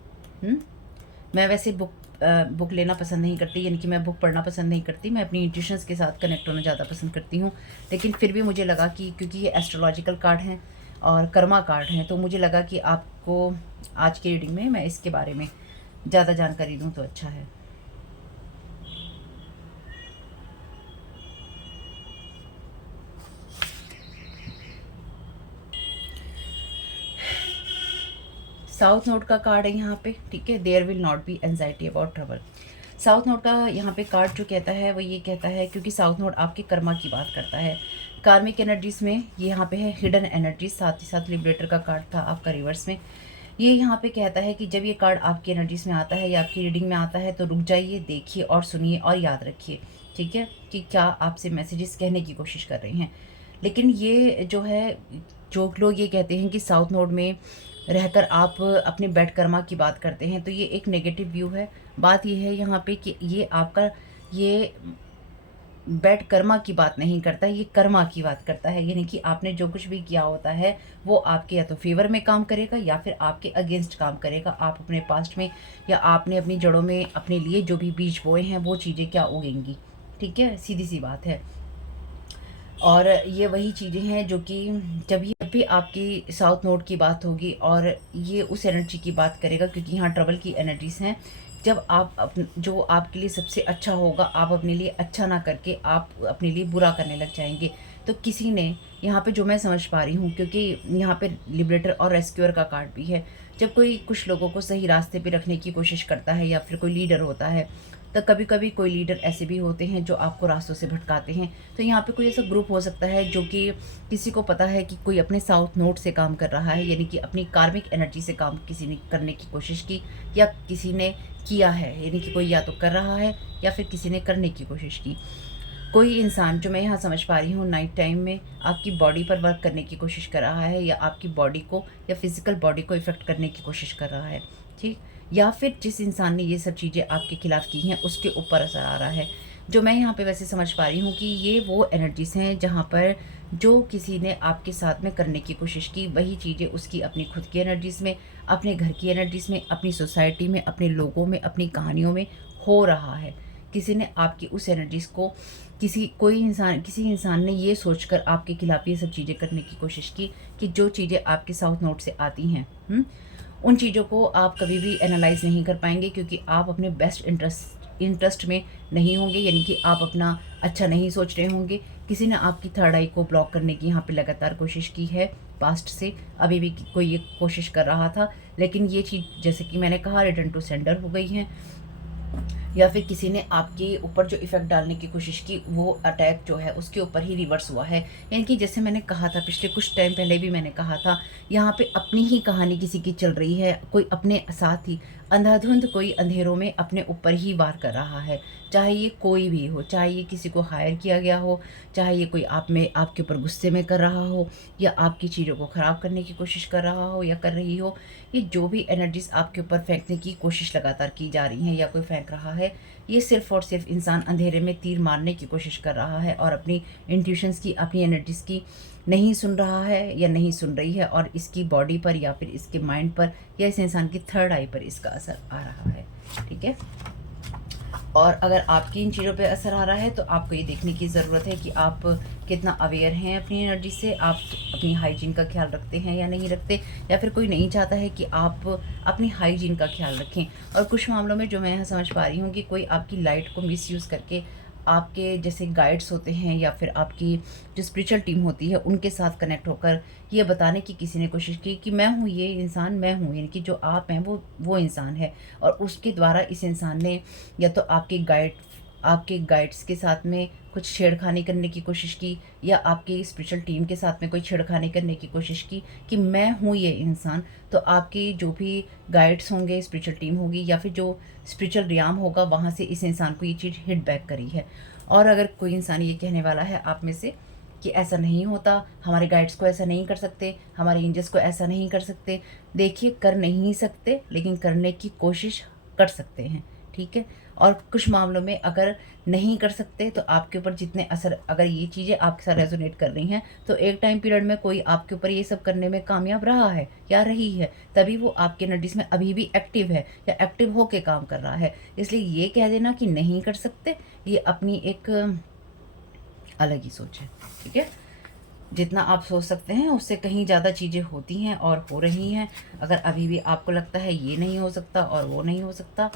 मैं वैसे बुक लेना पसंद नहीं करती, यानी कि मैं बुक पढ़ना पसंद नहीं करती, मैं अपनी इंट्यूशंस के साथ कनेक्ट होना ज़्यादा पसंद करती हूँ। लेकिन फिर भी मुझे लगा कि क्योंकि ये एस्ट्रोलॉजिकल कार्ड हैं और कर्मा कार्ड हैं, तो मुझे लगा कि आपको आज की रीडिंग में मैं इसके बारे में ज़्यादा जानकारी दूँ तो अच्छा है। साउथ नोड का कार्ड है यहाँ पे। ठीक है, there will not be anxiety about trouble. South node का यहाँ पे कार्ड जो कहता है वो ये कहता है, क्योंकि साउथ नोड आपके कर्मा की बात करता है, कार्मिक एनर्जीज में ये यहाँ पे है हिडन एनर्जीज, साथ ही साथ लिबरेटर का कार्ड था आपका रिवर्स में। ये यहाँ पे कहता है कि जब ये कार्ड आपकी एनर्जीज में आता है या आपकी रीडिंग में आता है तो रुक जाइए, देखिए और सुनिए और याद रखिए, ठीक है, कि क्या आपसे मैसेजेस कहने की कोशिश कर रहे हैं। लेकिन ये जो है, जो लोग ये कहते हैं कि साउथ नोड में रहकर आप अपने बैड कर्मा की बात करते हैं, तो ये एक नेगेटिव व्यू है। बात ये है यहाँ पे कि ये आपका, ये बैड कर्मा की बात नहीं करता, ये कर्मा की बात करता है, यानी कि आपने जो कुछ भी किया होता है वो आपके या तो फेवर में काम करेगा या फिर आपके अगेंस्ट काम करेगा। आप अपने पास्ट में या आपने अपनी जड़ों में अपने लिए जो भी बीज बोए हैं वो चीज़ें क्या उगेंगी। ठीक है, सीधी सी बात है। और ये वही चीज़ें हैं जो कि जब भी आपकी साउथ नोड की बात होगी और ये उस एनर्जी की बात करेगा, क्योंकि यहाँ ट्रबल की एनर्जीज़ हैं। जब आप जो आपके लिए सबसे अच्छा होगा, आप अपने लिए अच्छा ना करके आप अपने लिए बुरा करने लग जाएंगे। तो किसी ने यहाँ पे, जो मैं समझ पा रही हूँ, क्योंकि यहाँ पे लिबरेटर और रेस्क्यूअर का कार्ड भी है, जब कोई कुछ लोगों को सही रास्ते पे रखने की कोशिश करता है या फिर कोई लीडर होता है, तो कभी कभी कोई लीडर ऐसे भी होते हैं जो आपको रास्तों से भटकाते हैं। तो यहाँ पे कोई ऐसा ग्रुप हो सकता है जो कि किसी को पता है कि कोई अपने साउथ नोड से काम कर रहा है, यानी कि अपनी कार्मिक एनर्जी से काम किसी ने करने की कोशिश की या किसी ने किया है, यानी कि कोई या तो कर रहा है या फिर किसी ने करने की कोशिश की। कोई इंसान, जो मैं यहाँ समझ पा रही हूँ, नाइट टाइम में आपकी बॉडी पर वर्क करने की कोशिश कर रहा है या आपकी बॉडी को या फिजिकल बॉडी को इफ़ेक्ट करने की कोशिश कर रहा है। ठीक, या फिर जिस इंसान ने ये सब चीज़ें आपके खिलाफ़ की हैं उसके ऊपर असर आ रहा है। जो मैं यहाँ पे वैसे समझ पा रही हूँ कि ये वो एनर्जीज़ हैं जहाँ पर जो किसी ने आपके साथ में करने की कोशिश की, वही चीज़ें उसकी अपनी खुद की एनर्जीज़ में, अपने घर की एनर्जीज़ में, अपनी सोसाइटी में, अपने लोगों में, अपनी कहानियों में हो रहा है। किसी ने आपकी उस एनर्जीज़ को किसी इंसान ने ये सोचकर आपके खिलाफ ये सब चीज़ें करने की कोशिश की कि जो चीज़ें आपके साउथ नोड से आती हैं, उन चीज़ों को आप कभी भी एनालाइज़ नहीं कर पाएँगे, क्योंकि आप अपने बेस्ट इंटरेस्ट में नहीं होंगे, यानी कि आप अपना अच्छा नहीं सोच रहे होंगे। किसी ने आपकी थर्ड आई को ब्लॉक करने की यहाँ पे लगातार कोशिश की है पास्ट से, अभी भी कोई ये कोशिश कर रहा था, लेकिन ये चीज़ जैसे कि मैंने कहा रिटर्न टू सेंडर हो गई है। या फिर किसी ने आपके ऊपर जो इफ़ेक्ट डालने की कोशिश की वो अटैक जो है उसके ऊपर ही रिवर्स हुआ है। यानी कि जैसे मैंने कहा था पिछले कुछ टाइम पहले भी मैंने कहा था, यहाँ पे अपनी ही कहानी किसी की चल रही है, कोई अपने साथ ही अंधाधुंध कोई अंधेरों में अपने ऊपर ही वार कर रहा है। चाहे ये कोई भी हो, चाहे ये किसी को हायर किया गया हो, चाहे ये कोई आपके ऊपर गुस्से में कर रहा हो, या आपकी चीज़ों को ख़राब करने की कोशिश कर रहा हो या कर रही हो, ये जो भी एनर्जीज़ आपके ऊपर फेंकने की कोशिश लगातार की जा रही हैं या कोई फेंक रहा है, ये सिर्फ़ और सिर्फ इंसान अंधेरे में तीर मारने की कोशिश कर रहा है और अपनी इंट्यूशंस की, अपनी एनर्जीज़ की नहीं सुन रहा है या नहीं सुन रही है, और इसकी बॉडी पर या फिर इसके माइंड पर या इस इंसान की थर्ड आई पर इसका असर आ रहा है। ठीक है, और अगर आपकी इन चीज़ों पे असर आ रहा है तो आपको ये देखने की ज़रूरत है कि आप कितना अवेयर हैं अपनी एनर्जी से, आप अपनी हाइजीन का ख्याल रखते हैं या नहीं रखते, या फिर कोई नहीं चाहता है कि आप अपनी हाइजीन का ख्याल रखें। और कुछ मामलों में जो मैं यहाँ समझ पा रही हूँ कि कोई आपकी लाइट को मिसयूज़ करके आपके जैसे गाइड्स होते हैं या फिर आपकी जो स्पिरिचुअल टीम होती है उनके साथ कनेक्ट होकर ये बताने की किसी ने कोशिश की कि मैं हूँ ये इंसान, मैं हूँ, यानी कि जो आप हैं वो इंसान है, और उसके द्वारा इस इंसान ने या तो आपके गाइड्स के साथ में कुछ छेड़खानी करने की कोशिश की, या आपकी स्पिरिचुअल टीम के साथ में कोई छेड़खानी करने की कोशिश की कि मैं हूँ ये इंसान। तो आपके जो भी गाइड्स होंगे, स्पिरिचुअल टीम होगी या फिर जो स्पिरिचुअल रियाम होगा, वहाँ से इस इंसान को ये चीज़ हिट बैक करी है। और अगर कोई इंसान ये कहने वाला है आप में से कि ऐसा नहीं होता, हमारे गाइड्स को ऐसा नहीं कर सकते, हमारे एंजल्स को ऐसा नहीं कर सकते, देखिए कर नहीं सकते लेकिन करने की कोशिश कर सकते हैं। ठीक है, और कुछ मामलों में अगर नहीं कर सकते तो आपके ऊपर जितने असर, अगर ये चीज़ें आपके साथ रेजोनेट कर रही हैं तो एक टाइम पीरियड में कोई आपके ऊपर ये सब करने में कामयाब रहा है या रही है, तभी वो आपके एनर्जीज में अभी भी एक्टिव है या एक्टिव होके काम कर रहा है। इसलिए ये कह देना कि नहीं कर सकते, ये अपनी एक अलग ही सोच है। ठीक है, जितना आप सोच सकते हैं उससे कहीं ज़्यादा चीज़ें होती हैं और हो रही हैं। अगर अभी भी आपको लगता है ये नहीं हो सकता और वो नहीं हो सकता,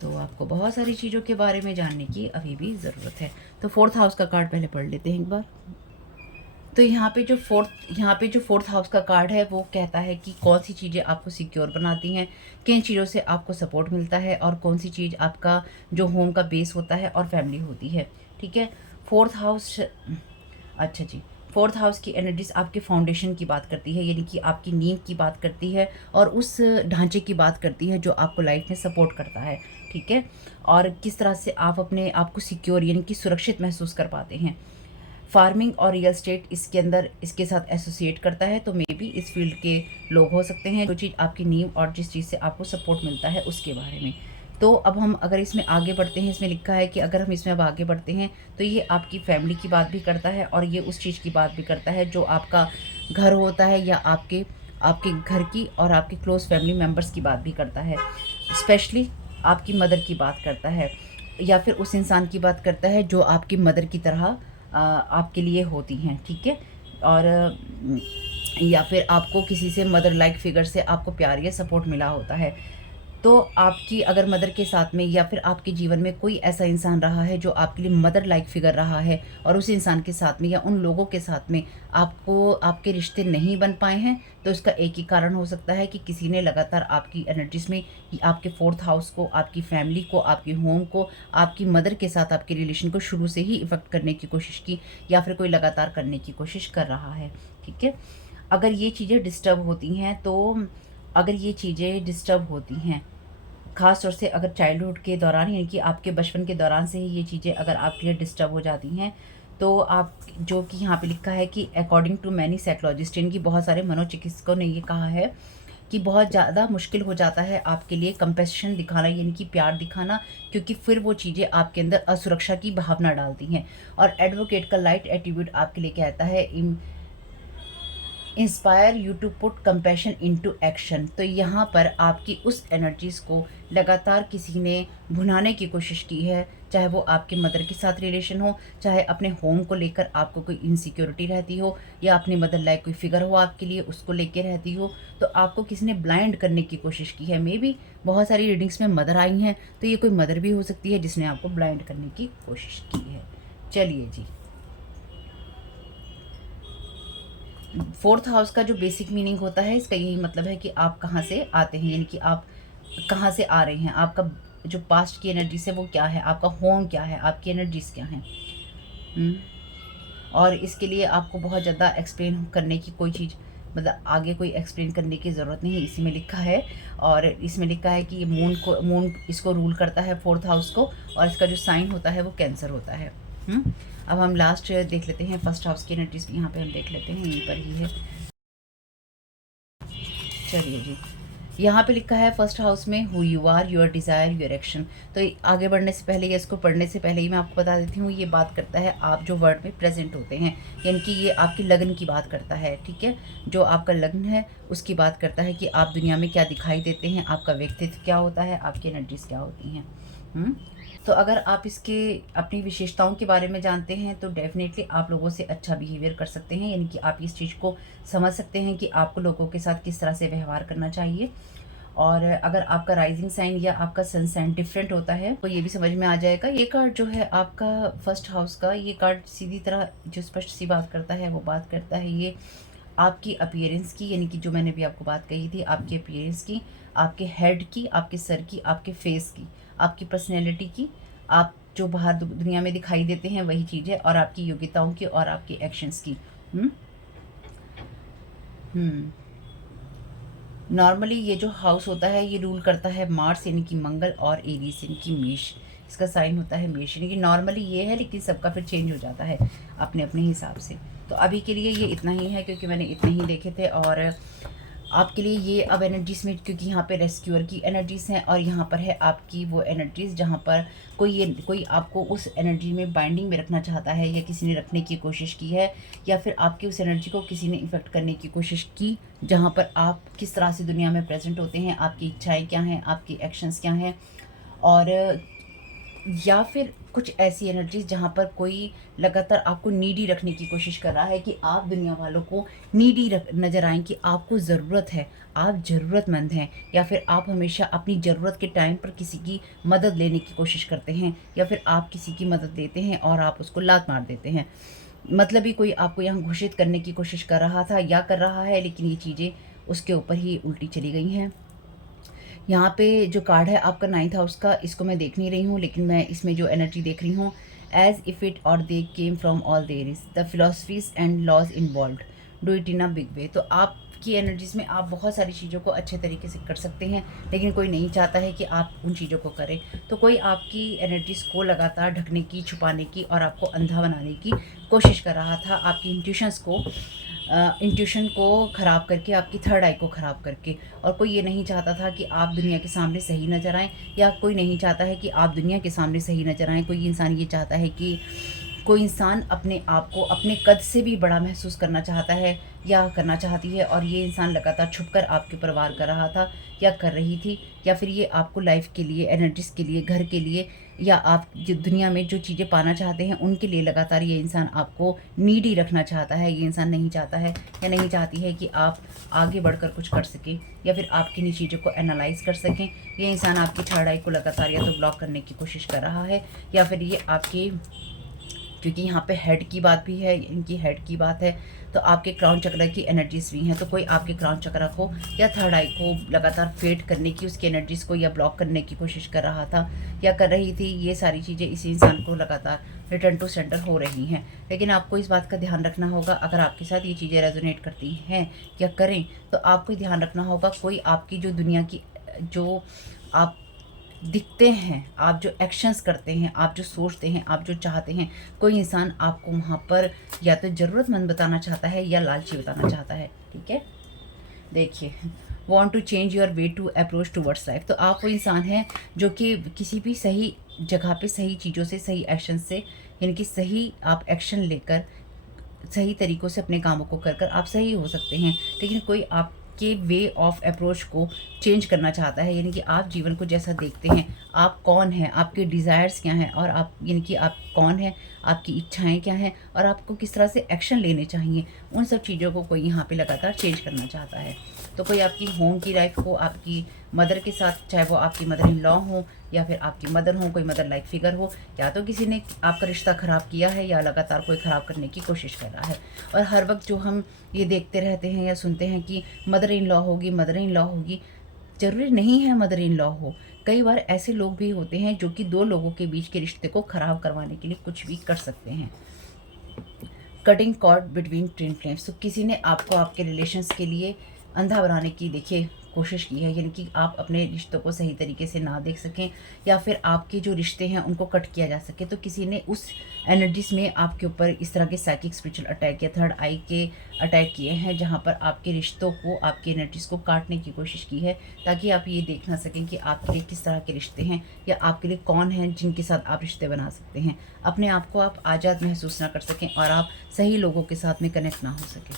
तो आपको बहुत सारी चीज़ों के बारे में जानने की अभी भी ज़रूरत है। तो फोर्थ हाउस का कार्ड पहले पढ़ लेते हैं एक बार। तो यहाँ पे जो फोर्थ हाउस का कार्ड है वो कहता है कि कौन सी चीज़ें आपको सिक्योर बनाती हैं, किन चीज़ों से आपको सपोर्ट मिलता है, और कौन सी चीज़ आपका जो होम का बेस होता है और फैमिली होती है। ठीक है, फोर्थ हाउस, अच्छा जी, फोर्थ हाउस की एनर्जीज आपके फाउंडेशन की बात करती है, यानी कि आपकी नींव की बात करती है और उस ढांचे की बात करती है जो आपको लाइफ में सपोर्ट करता है। ठीक है, और किस तरह से आप अपने आप को सिक्योर यानी कि सुरक्षित महसूस कर पाते हैं। फार्मिंग और रियल एस्टेट इसके साथ एसोसिएट करता है, तो मे बी इस फील्ड के लोग हो सकते हैं। जो चीज़ आपकी नींव और जिस चीज़ से आपको सपोर्ट मिलता है उसके बारे में। तो अब हम अगर इसमें आगे बढ़ते हैं, इसमें लिखा है कि अगर हम इसमें अब आगे बढ़ते हैं तो ये आपकी फैमिली की बात भी करता है और ये उस चीज़ की बात भी करता है जो आपका घर होता है, या आपके आपके घर की और आपके क्लोज़ फैमिली मेम्बर्स की बात भी करता है। स्पेशली आपकी मदर की बात करता है, या फिर उस इंसान की बात करता है जो आपकी मदर की तरह आपके लिए होती हैं। ठीक है, और या फिर आपको किसी से मदर लाइक फिगर से आपको प्यार या सपोर्ट मिला होता है। तो आपकी अगर मदर के साथ में या फिर आपके जीवन में कोई ऐसा इंसान रहा है जो आपके लिए मदर लाइक फिगर रहा है, और उस इंसान के साथ में या उन लोगों के साथ में आपके रिश्ते नहीं बन पाए हैं, तो इसका एक ही कारण हो सकता है कि किसी ने लगातार आपकी एनर्जीज में आपके फोर्थ हाउस को, आपकी फैमिली को, आपके होम को, आपकी मदर के साथ आपके रिलेशन को शुरू से ही इफेक्ट करने की कोशिश की, या फिर कोई लगातार करने की कोशिश कर रहा है। ठीक है, अगर ये चीज़ें डिस्टर्ब होती हैं ख़ास तौर से अगर चाइल्डहुड के दौरान यानी कि आपके बचपन के दौरान से ही ये चीज़ें अगर आपके लिए डिस्टर्ब हो जाती हैं, तो आप, जो कि यहाँ पे लिखा है कि अकॉर्डिंग टू मैनी साइकोलॉजिस्ट, यानी कि बहुत सारे मनोचिकित्सकों ने ये कहा है कि बहुत ज़्यादा मुश्किल हो जाता है आपके लिए कंपैशन दिखाना, यानी कि प्यार दिखाना, क्योंकि फिर वो चीज़ें आपके अंदर असुरक्षा की भावना डालती हैं। और एडवोकेट का लाइट एट्रीब्यूट आपके लिए कहता है inspire you to put compassion into action. तो यहाँ पर आपकी उस एनर्जीज़ को लगातार किसी ने भुनाने की कोशिश की है, चाहे वो आपके मदर के साथ रिलेशन हो, चाहे अपने होम को लेकर आपको कोई इनसिक्योरिटी रहती हो, या अपनी मदर लाइक कोई फिगर हो आपके लिए उसको लेके रहती हो, तो आपको किसी ने ब्लाइंड करने की कोशिश की है। मे बी बहुत सारी रीडिंग्स में मदर आई हैं, तो ये कोई मदर भी हो सकती है जिसने आपको ब्लाइंड करने की कोशिश की है। चलिए जी, फोर्थ हाउस का जो बेसिक मीनिंग होता है इसका यही मतलब है कि आप कहाँ से आते हैं, यानी कि आप कहाँ से आ रहे हैं, आपका जो पास्ट की एनर्जी है वो क्या है, आपका होम क्या है, आपकी एनर्जीज क्या हैं। और इसके लिए आपको बहुत ज़्यादा एक्सप्लेन करने की कोई चीज़, मतलब आगे कोई एक्सप्लेन करने की ज़रूरत नहीं है, इसी में लिखा है। और इसमें लिखा है कि मून इसको रूल करता है, फोर्थ हाउस को, और इसका जो साइन होता है वो कैंसर होता है। अब हम लास्ट देख लेते हैं, फर्स्ट हाउस की एनर्जीज यहाँ पे हम देख लेते हैं, यहीं पर ही है। चलिए जी, यहाँ पे लिखा है फर्स्ट हाउस में who you are, your desire, your action. तो आगे बढ़ने से पहले या इसको पढ़ने से पहले ही मैं आपको बता देती हूँ, ये बात करता है आप जो वर्ड में प्रेजेंट होते हैं, यानी कि ये आपकी लगन की बात करता है। ठीक है, जो आपका लगन है उसकी बात करता है कि आप दुनिया में क्या दिखाई देते हैं, आपका व्यक्तित्व क्या होता है, आपकी एनर्जीज क्या होती हैं। तो अगर आप इसके अपनी विशेषताओं के बारे में जानते हैं तो डेफिनेटली आप लोगों से अच्छा बिहेवियर कर सकते हैं, यानी कि आप इस चीज़ को समझ सकते हैं कि आपको लोगों के साथ किस तरह से व्यवहार करना चाहिए। और अगर आपका राइजिंग साइन या आपका सन साइन डिफरेंट होता है तो ये भी समझ में आ जाएगा। ये कार्ड जो है आपका फर्स्ट हाउस का, ये कार्ड सीधी तरह जो स्पष्ट सी बात करता है वो बात करता है ये आपकी अपीयरेंस की, यानी कि जो मैंने भी आपको बात कही थी, आपकी अपीयरेंस की, आपके हेड की, आपके सर की, आपके फेस की, आपकी पर्सनैलिटी की, आप जो बाहर दुनिया में दिखाई देते हैं वही चीज़ है, और आपकी योग्यताओं की और आपकी एक्शंस की। नॉर्मली ये जो हाउस होता है ये रूल करता है मार्स यानी कि मंगल, और एरीज यानी कि मेष, इसका साइन होता है मेष। यानी कि नॉर्मली ये है, लेकिन सबका फिर चेंज हो जाता है अपने अपने हिसाब से। तो अभी के लिए ये इतना ही है, क्योंकि मैंने इतने ही देखे थे। और आपके लिए ये अब एनर्जीज में, क्योंकि यहाँ पे रेस्क्यूअर की एनर्जीज हैं, और यहाँ पर है आपकी वो एनर्जीज जहाँ पर कोई आपको उस एनर्जी में बाइंडिंग में रखना चाहता है, या किसी ने रखने की कोशिश की है, या फिर आपकी उस एनर्जी को किसी ने इफेक्ट करने की कोशिश की, जहाँ पर आप किस तरह से दुनिया में प्रेजेंट होते हैं, आपकी इच्छाएं क्या हैं, आपकी एक्शंस क्या हैं। और या फिर कुछ ऐसी एनर्जीज जहाँ पर कोई लगातार आपको नीडी रखने की कोशिश कर रहा है, कि आप दुनिया वालों को नीडी नज़र आएँ, कि आपको ज़रूरत है, आप ज़रूरतमंद हैं, या फिर आप हमेशा अपनी ज़रूरत के टाइम पर किसी की मदद लेने की कोशिश करते हैं, या फिर आप किसी की मदद लेते हैं और आप उसको लात मार देते हैं। मतलब ही कोई आपको यहाँ घोषित करने की कोशिश कर रहा था या कर रहा है, लेकिन ये चीज़ें उसके ऊपर ही उल्टी चली गई हैं। यहाँ पे जो कार्ड है आपका 9th हाउस का, इसको मैं देख नहीं रही हूँ, लेकिन मैं इसमें जो एनर्जी देख रही हूँ, एज इफ इट और they came from all there is the philosophies and laws involve do it in a big way. तो आपकी एनर्जीज में आप बहुत सारी चीज़ों को अच्छे तरीके से कर सकते हैं, लेकिन कोई नहीं चाहता है कि आप उन चीज़ों को करें। तो कोई आपकी एनर्जीज को लगातार ढकने की, छुपाने की और आपको अंधा बनाने की कोशिश कर रहा था, आपकी इंट्यूशन को ख़राब करके, आपकी थर्ड आई को ख़राब करके। और कोई ये नहीं चाहता था कि आप दुनिया के सामने सही नज़र आएँ, या कोई नहीं चाहता है कि आप दुनिया के सामने सही नज़र आएँ। कोई इंसान ये चाहता है कि कोई इंसान अपने आप को अपने कद से भी बड़ा महसूस करना चाहता है या करना चाहती है, और ये इंसान लगातार छुपकर आपके ऊपर वार कर रहा था या कर रही थी, या फिर ये आपको लाइफ के लिए, एनर्जीज के लिए, घर के लिए, या आप जो दुनिया में जो चीज़ें पाना चाहते हैं उनके लिए लगातार ये इंसान आपको नीडी रखना चाहता है। ये इंसान नहीं चाहता है या नहीं चाहती है कि आप आगे बढ़कर कुछ कर सकें, या फिर आप किन्हीं चीज़ों को एनालाइज कर सकें। ये इंसान आपकी थर्ड आई को लगातार या तो ब्लॉक करने की कोशिश कर रहा है, या फिर ये आपकी, क्योंकि यहाँ पे हेड की बात भी है, इनकी हेड की बात है, तो आपके क्राउन चक्र की एनर्जीज भी हैं। तो कोई आपके क्राउन चक्र को या थर्ड आई को लगातार फेड करने की, उसकी एनर्जीज को या ब्लॉक करने की कोशिश कर रहा था या कर रही थी। ये सारी चीज़ें इसी इंसान को लगातार रिटर्न टू सेंटर हो रही हैं। लेकिन आपको इस बात का ध्यान रखना होगा, अगर आपके साथ ये चीज़ें रेजोनेट करती हैं या करें, तो आपको ध्यान रखना होगा, कोई आपकी जो दुनिया की, जो आप दिखते हैं, आप जो एक्शंस करते हैं, आप जो सोचते हैं, आप जो चाहते हैं, कोई इंसान आपको वहाँ पर या तो ज़रूरतमंद बताना चाहता है या लालची बताना चाहता है। ठीक है, देखिए, want to change your way to approach towards life. तो आप वो इंसान हैं जो कि किसी भी सही जगह पे सही चीज़ों से, सही एक्शन से, यानी कि सही आप एक्शन लेकर सही तरीक़ों से अपने कामों को कर कर आप सही हो सकते हैं, लेकिन कोई आपके वे ऑफ अप्रोच को चेंज करना चाहता है, यानी कि आप जीवन को जैसा देखते हैं, आप कौन हैं, आपके डिज़ायर्स क्या हैं और आप यानी कि आप कौन हैं, आपकी इच्छाएँ क्या हैं और आपको किस तरह से एक्शन लेने चाहिए, उन सब चीज़ों को कोई यहाँ पे लगातार चेंज करना चाहता है। तो कोई आपकी होम की लाइफ को आपकी मदर के साथ, चाहे वो आपकी मदर इन लॉ हो या फिर आपकी मदर हो, कोई मदर लाइक फिगर हो, या तो किसी ने आपका रिश्ता ख़राब किया है या लगातार कोई ख़राब करने की कोशिश कर रहा है। और हर वक्त जो हम ये देखते रहते हैं या सुनते हैं कि मदर इन लॉ होगी, मदर इन लॉ होगी, ज़रूरी नहीं है मदर इन लॉ हो। कई बार ऐसे लोग भी होते हैं जो कि दो लोगों के बीच के रिश्ते को ख़राब करवाने के लिए कुछ भी कर सकते हैं। Cutting cord between twin flames, तो किसी ने आपको आपके रिलेशंस के लिए अंधा बनाने की देखिए कोशिश की है, यानी कि आप अपने रिश्तों को सही तरीके से ना देख सकें या फिर आपके जो रिश्ते हैं उनको कट किया जा सके। तो किसी ने उस एनर्जीज में आपके ऊपर इस तरह के साइकिक स्पिरिचुअल अटैक या थर्ड आई के अटैक किए हैं, जहाँ पर आपके रिश्तों को, आपकी एनर्जीज को काटने की कोशिश की है, ताकि आप ये देख ना सकें कि आपके लिए किस तरह के रिश्ते हैं या आपके लिए कौन हैं जिनके साथ आप रिश्ते बना सकते हैं। अपने आप को आप आज़ाद महसूस ना कर सकें और आप सही लोगों के साथ में कनेक्ट ना हो सकें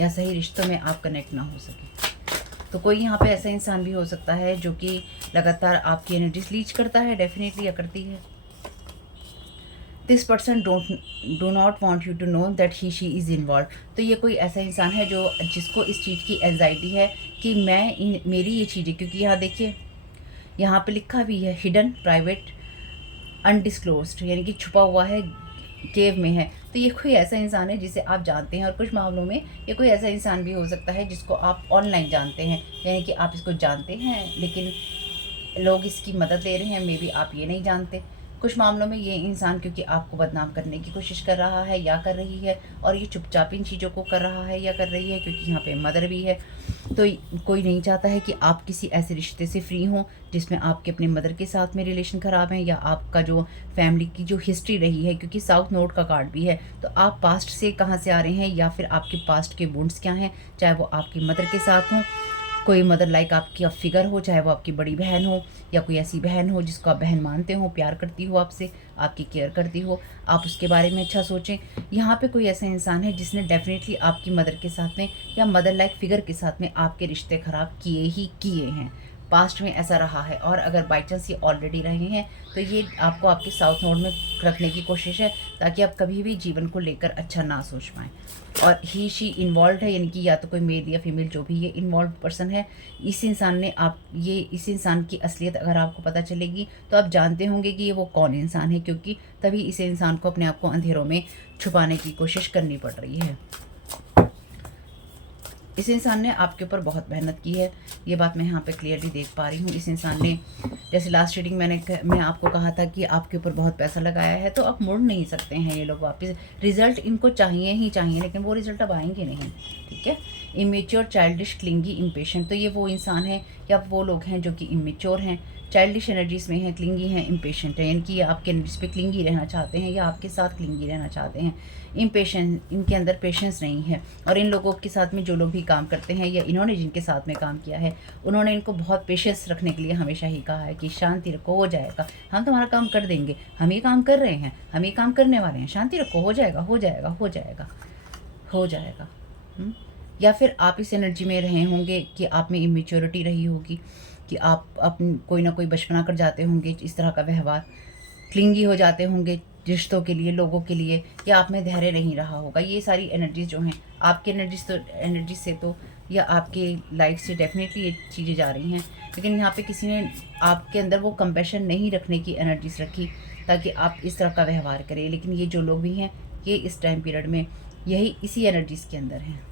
या सही रिश्तों में आप कनेक्ट ना हो सकें। तो कोई यहाँ पे ऐसा इंसान भी हो सकता है जो कि लगातार आपकी एनर्जीज लीच करता है, डेफिनेटली या करती है। This person do not want you to know that he she is involve, तो ये कोई ऐसा इंसान है जो जिसको इस चीज़ की एंजाइटी है कि मेरी ये चीज़ें, क्योंकि यहाँ देखिए यहाँ पे लिखा भी है हिडन प्राइवेट अनडिस्क्लोज्ड, यानी कि छुपा हुआ है, केव में है। तो ये कोई ऐसा इंसान है जिसे आप जानते हैं, और कुछ मामलों में ये कोई ऐसा इंसान भी हो सकता है जिसको आप ऑनलाइन जानते हैं, यानी कि आप इसको जानते हैं लेकिन लोग इसकी मदद ले रहे हैं, मे बी आप ये नहीं जानते। कुछ मामलों में ये इंसान क्योंकि आपको बदनाम करने की कोशिश कर रहा है या कर रही है, और ये चुपचाप इन चीज़ों को कर रहा है या कर रही है, क्योंकि यहाँ पे मदर भी है। तो कोई नहीं चाहता है कि आप किसी ऐसे रिश्ते से फ्री हों जिसमें आपके अपने मदर के साथ में रिलेशन ख़राब हैं, या आपका जो फैमिली की जो हिस्ट्री रही है, क्योंकि साउथ नोड का कार्ड भी है। तो आप पास्ट से कहाँ से आ रहे हैं या फिर आपके पास्ट के वुंड्स क्या हैं, चाहे वो आपकी मदर के साथ हों, कोई मदर लाइक आपकी फिगर हो, चाहे वो आपकी बड़ी बहन हो या कोई ऐसी बहन हो जिसको आप बहन मानते हो, प्यार करती हो आपसे, आपकी केयर करती हो, आप उसके बारे में अच्छा सोचें। यहाँ पे कोई ऐसा इंसान है जिसने डेफिनेटली आपकी मदर के साथ में या मदर लाइक फिगर के साथ में आपके रिश्ते ख़राब किए ही किए हैं, पास्ट में ऐसा रहा है। और अगर बाई चांस ये ऑलरेडी रहे हैं तो ये आपको आपके साउथ नोड में रखने की कोशिश है, ताकि आप कभी भी जीवन को लेकर अच्छा ना सोच पाएँ। और ही शी इन्वॉल्व है, यानी कि या तो कोई मेल या फीमेल जो भी ये इन्वॉल्व पर्सन है, इस इंसान ने इस इंसान की असलियत अगर आपको पता चलेगी तो आप जानते होंगे कि ये वो कौन इंसान है, क्योंकि तभी इस इंसान को अपने आप को अंधेरों में छुपाने की कोशिश करनी पड़ रही है। इस इंसान ने आपके ऊपर बहुत मेहनत की है, ये बात मैं यहाँ पे क्लियरली देख पा रही हूँ। इस इंसान ने, जैसे लास्ट रीडिंग मैं आपको कहा था कि आपके ऊपर बहुत पैसा लगाया है, तो आप मुड़ नहीं सकते हैं ये लोग वापस। रिजल्ट इनको चाहिए ही चाहिए, लेकिन वो रिजल्ट अब आएंगे नहीं, ठीक है। इमेच्योर, चाइल्डिश, क्लिंगी, इम्पेशेंट, तो ये वो इंसान है या वो लोग हैं जो कि इमेच्योर हैं, चाइल्डिश एनर्जीज में हैं, क्लिंगी हैं, इम्पेशेंट है, यानी कि ये आपके एनर्जीज पे क्लिंगी रहना चाहते हैं या आपके साथ क्लिंगी रहना चाहते हैं। इम्पेशेंट, इनके अंदर पेशेंस नहीं है, और इन लोगों के साथ में जो लोग भी काम करते हैं या इन्होंने जिनके साथ में काम किया है, उन्होंने इनको बहुत पेशेंस रखने के लिए हमेशा ही कहा है कि शांति रखो, हो जाएगा, हम तुम्हारा काम कर देंगे, हम ये काम कर रहे हैं, हम ये काम करने वाले हैं, शांति रखो, हो जाएगा, हो जाएगा, हो जाएगा, हो जाएगा। या फिर आप इस एनर्जी में रहे होंगे कि आप में इमेच्योरिटी रही होगी, कि आप अपनी कोई ना कोई बचपना कर जाते होंगे, इस तरह का व्यवहार, क्लिंगी हो जाते होंगे रिश्तों के लिए, लोगों के लिए, या आप में धैर्य नहीं रहा होगा। ये सारी एनर्जीज जो हैं आपकी एनर्जी से तो या आपके लाइफ से डेफिनेटली ये चीज़ें जा रही हैं, लेकिन यहाँ पे किसी ने आपके अंदर वो कंपैशन नहीं रखने की एनर्जीज रखी ताकि आप इस तरह का व्यवहार करें। लेकिन ये जो लोग भी हैं ये इस टाइम पीरियड में इसी एनर्जीज के अंदर हैं।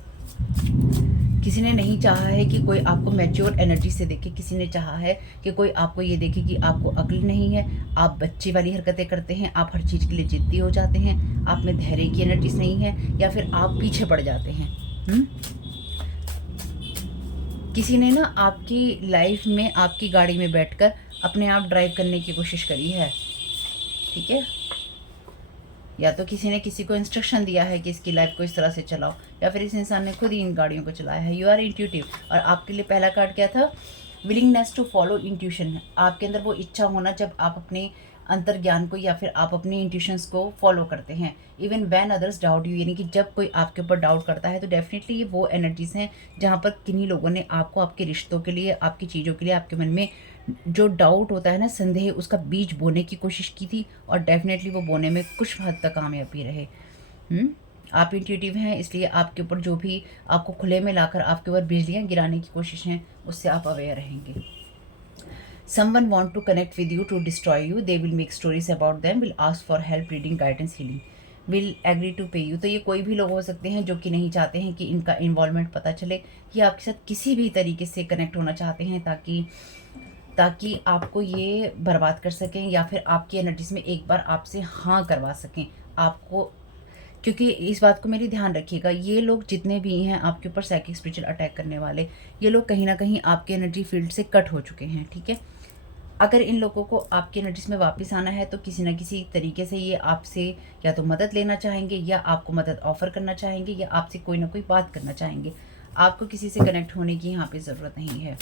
किसी ने नहीं चाहा है कि कोई आपको मैच्योर एनर्जी से देखे, किसी ने चाहा है कि कोई आपको ये देखे कि आपको अक्ल नहीं है, आप बच्चे वाली हरकतें करते हैं, आप हर चीज़ के लिए जिद्दी हो जाते हैं, आप में धैर्य की एनर्जीज नहीं है, या फिर आप पीछे पड़ जाते हैं। किसी ने ना आपकी लाइफ में आपकी गाड़ी में बैठकर अपने आप ड्राइव करने की कोशिश करी है, ठीक है। या तो किसी ने किसी को इंस्ट्रक्शन दिया है कि इसकी लाइफ को इस तरह से चलाओ, या फिर इस इंसान ने खुद ही इन गाड़ियों को चलाया है। यू आर इंट्यूटिव, और आपके लिए पहला कार्ड क्या था, विलिंगनेस टू फॉलो इंट्यूशन है। आपके अंदर वो इच्छा होना, जब आप अपने अंतर्ज्ञान को या फिर आप अपनी इंट्यूशंस को फॉलो करते हैं। Even when others doubt you, यानी कि जब कोई आपके ऊपर डाउट करता है तो डेफिनेटली ये वो एनर्जीज हैं जहाँ पर किन्हीं लोगों ने आपको आपके रिश्तों के लिए, आपकी चीज़ों के लिए, आपके मन में जो डाउट होता है ना, संदेह, उसका बीज बोने की कोशिश की थी और डेफिनेटली वो बोने में कुछ हद तक कामयाबी रहे। आप इंट्यूटिव हैं, इसलिए आपके ऊपर जो भी आपको खुले में लाकर आपके ऊपर बिजलियाँ गिराने की कोशिश हैं उससे आप अवेयर रहेंगे। Someone want to connect with you to destroy you. They will make stories about them. Will ask for help, reading, guidance, healing. Will agree to pay you. तो ये कोई भी लोग हो सकते हैं जो कि नहीं चाहते हैं कि इनका इन्वॉल्वमेंट पता चले, ये आपके साथ किसी भी तरीके से कनेक्ट होना चाहते हैं ताकि आपको ये बर्बाद कर सकें या फिर आपकी एनर्जीज में एक बार आपसे हाँ करवा सकें आपको। क्योंकि इस बात को मेरी ध्यान रखिएगा, ये लोग जितने भी हैं आपके ऊपर साइकिक स्पिरिचुअल अटैक करने वाले, ये लोग कहीं ना कहीं आपके एनर्जी फील्ड से कट हो चुके हैं, ठीक है। अगर इन लोगों को आपकी एनर्जीज में वापस आना है तो किसी न किसी तरीके से ये आपसे या तो मदद लेना चाहेंगे या आपको मदद ऑफर करना चाहेंगे या आपसे कोई ना कोई बात करना चाहेंगे। आपको किसी से कनेक्ट होने की यहाँ पे ज़रूरत नहीं है।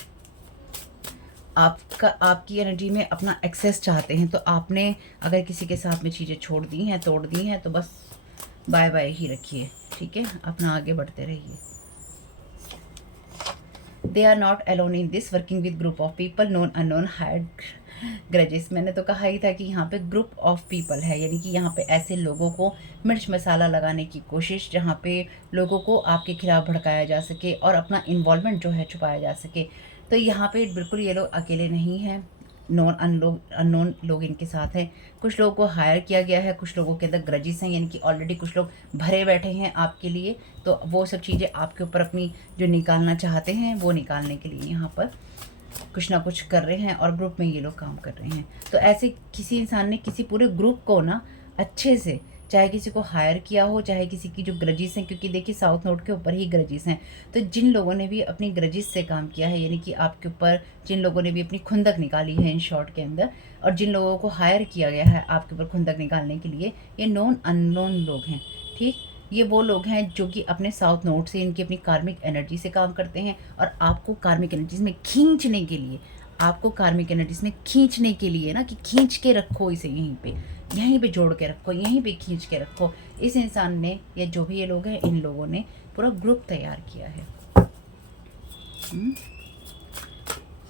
आपकी एनर्जी में अपना एक्सेस चाहते हैं तो आपने अगर किसी के साथ में चीज़ें छोड़ दी हैं, तोड़ दी हैं, तो बस बाय बाय ही रखिए, ठीक है, अपना आगे बढ़ते रहिए। They are not alone in this, working with group of people, known unknown, hide grudges. मैंने तो कहा ही था कि यहाँ पे ग्रुप ऑफ पीपल है, यानी कि यहाँ पे ऐसे लोगों को मिर्च मसाला लगाने की कोशिश, जहाँ पे लोगों को आपके खिलाफ भड़काया जा सके और अपना इन्वॉल्वमेंट जो है छुपाया जा सके। तो यहाँ पे बिल्कुल ये लोग अकेले नहीं हैं, अननोन लोग इनके साथ हैं। कुछ लोगों को हायर किया गया है, कुछ लोगों के अंदर ग्रजेस हैं, यानी कि ऑलरेडी कुछ लोग भरे बैठे हैं आपके लिए, तो वो सब चीज़ें आपके ऊपर अपनी जो निकालना चाहते हैं वो निकालने के लिए यहाँ पर कुछ ना कुछ कर रहे हैं और ग्रुप में ये लोग काम कर रहे हैं। तो ऐसे किसी इंसान ने किसी पूरे ग्रुप को ना अच्छे से, चाहे किसी को हायर किया हो, चाहे किसी की जो ग्रजिस हैं, क्योंकि देखिए साउथ नोड के ऊपर ही ग्रजिस हैं, तो जिन लोगों ने भी अपनी ग्रजिस से काम किया है, यानी कि आपके ऊपर जिन लोगों ने भी अपनी खुंदक निकाली है इन शॉर्ट के अंदर, और जिन लोगों को हायर किया गया है आपके ऊपर खुंदक निकालने के लिए, ये नॉन अननोन लोग हैं, ठीक। ये वो लोग हैं जो कि अपने साउथ नोड से, इनकी अपनी कार्मिक एनर्जी से काम करते हैं और आपको कार्मिक एनर्जीज में खींचने के लिए, आपको कार्मिक एनर्जीज में खींचने के लिए ना, कि खींच के रखो इसे, यहीं पे जोड़ के रखो, यहीं पे खींच के रखो। इस इंसान ने या जो भी ये लोग हैं, इन लोगों ने पूरा ग्रुप तैयार किया है।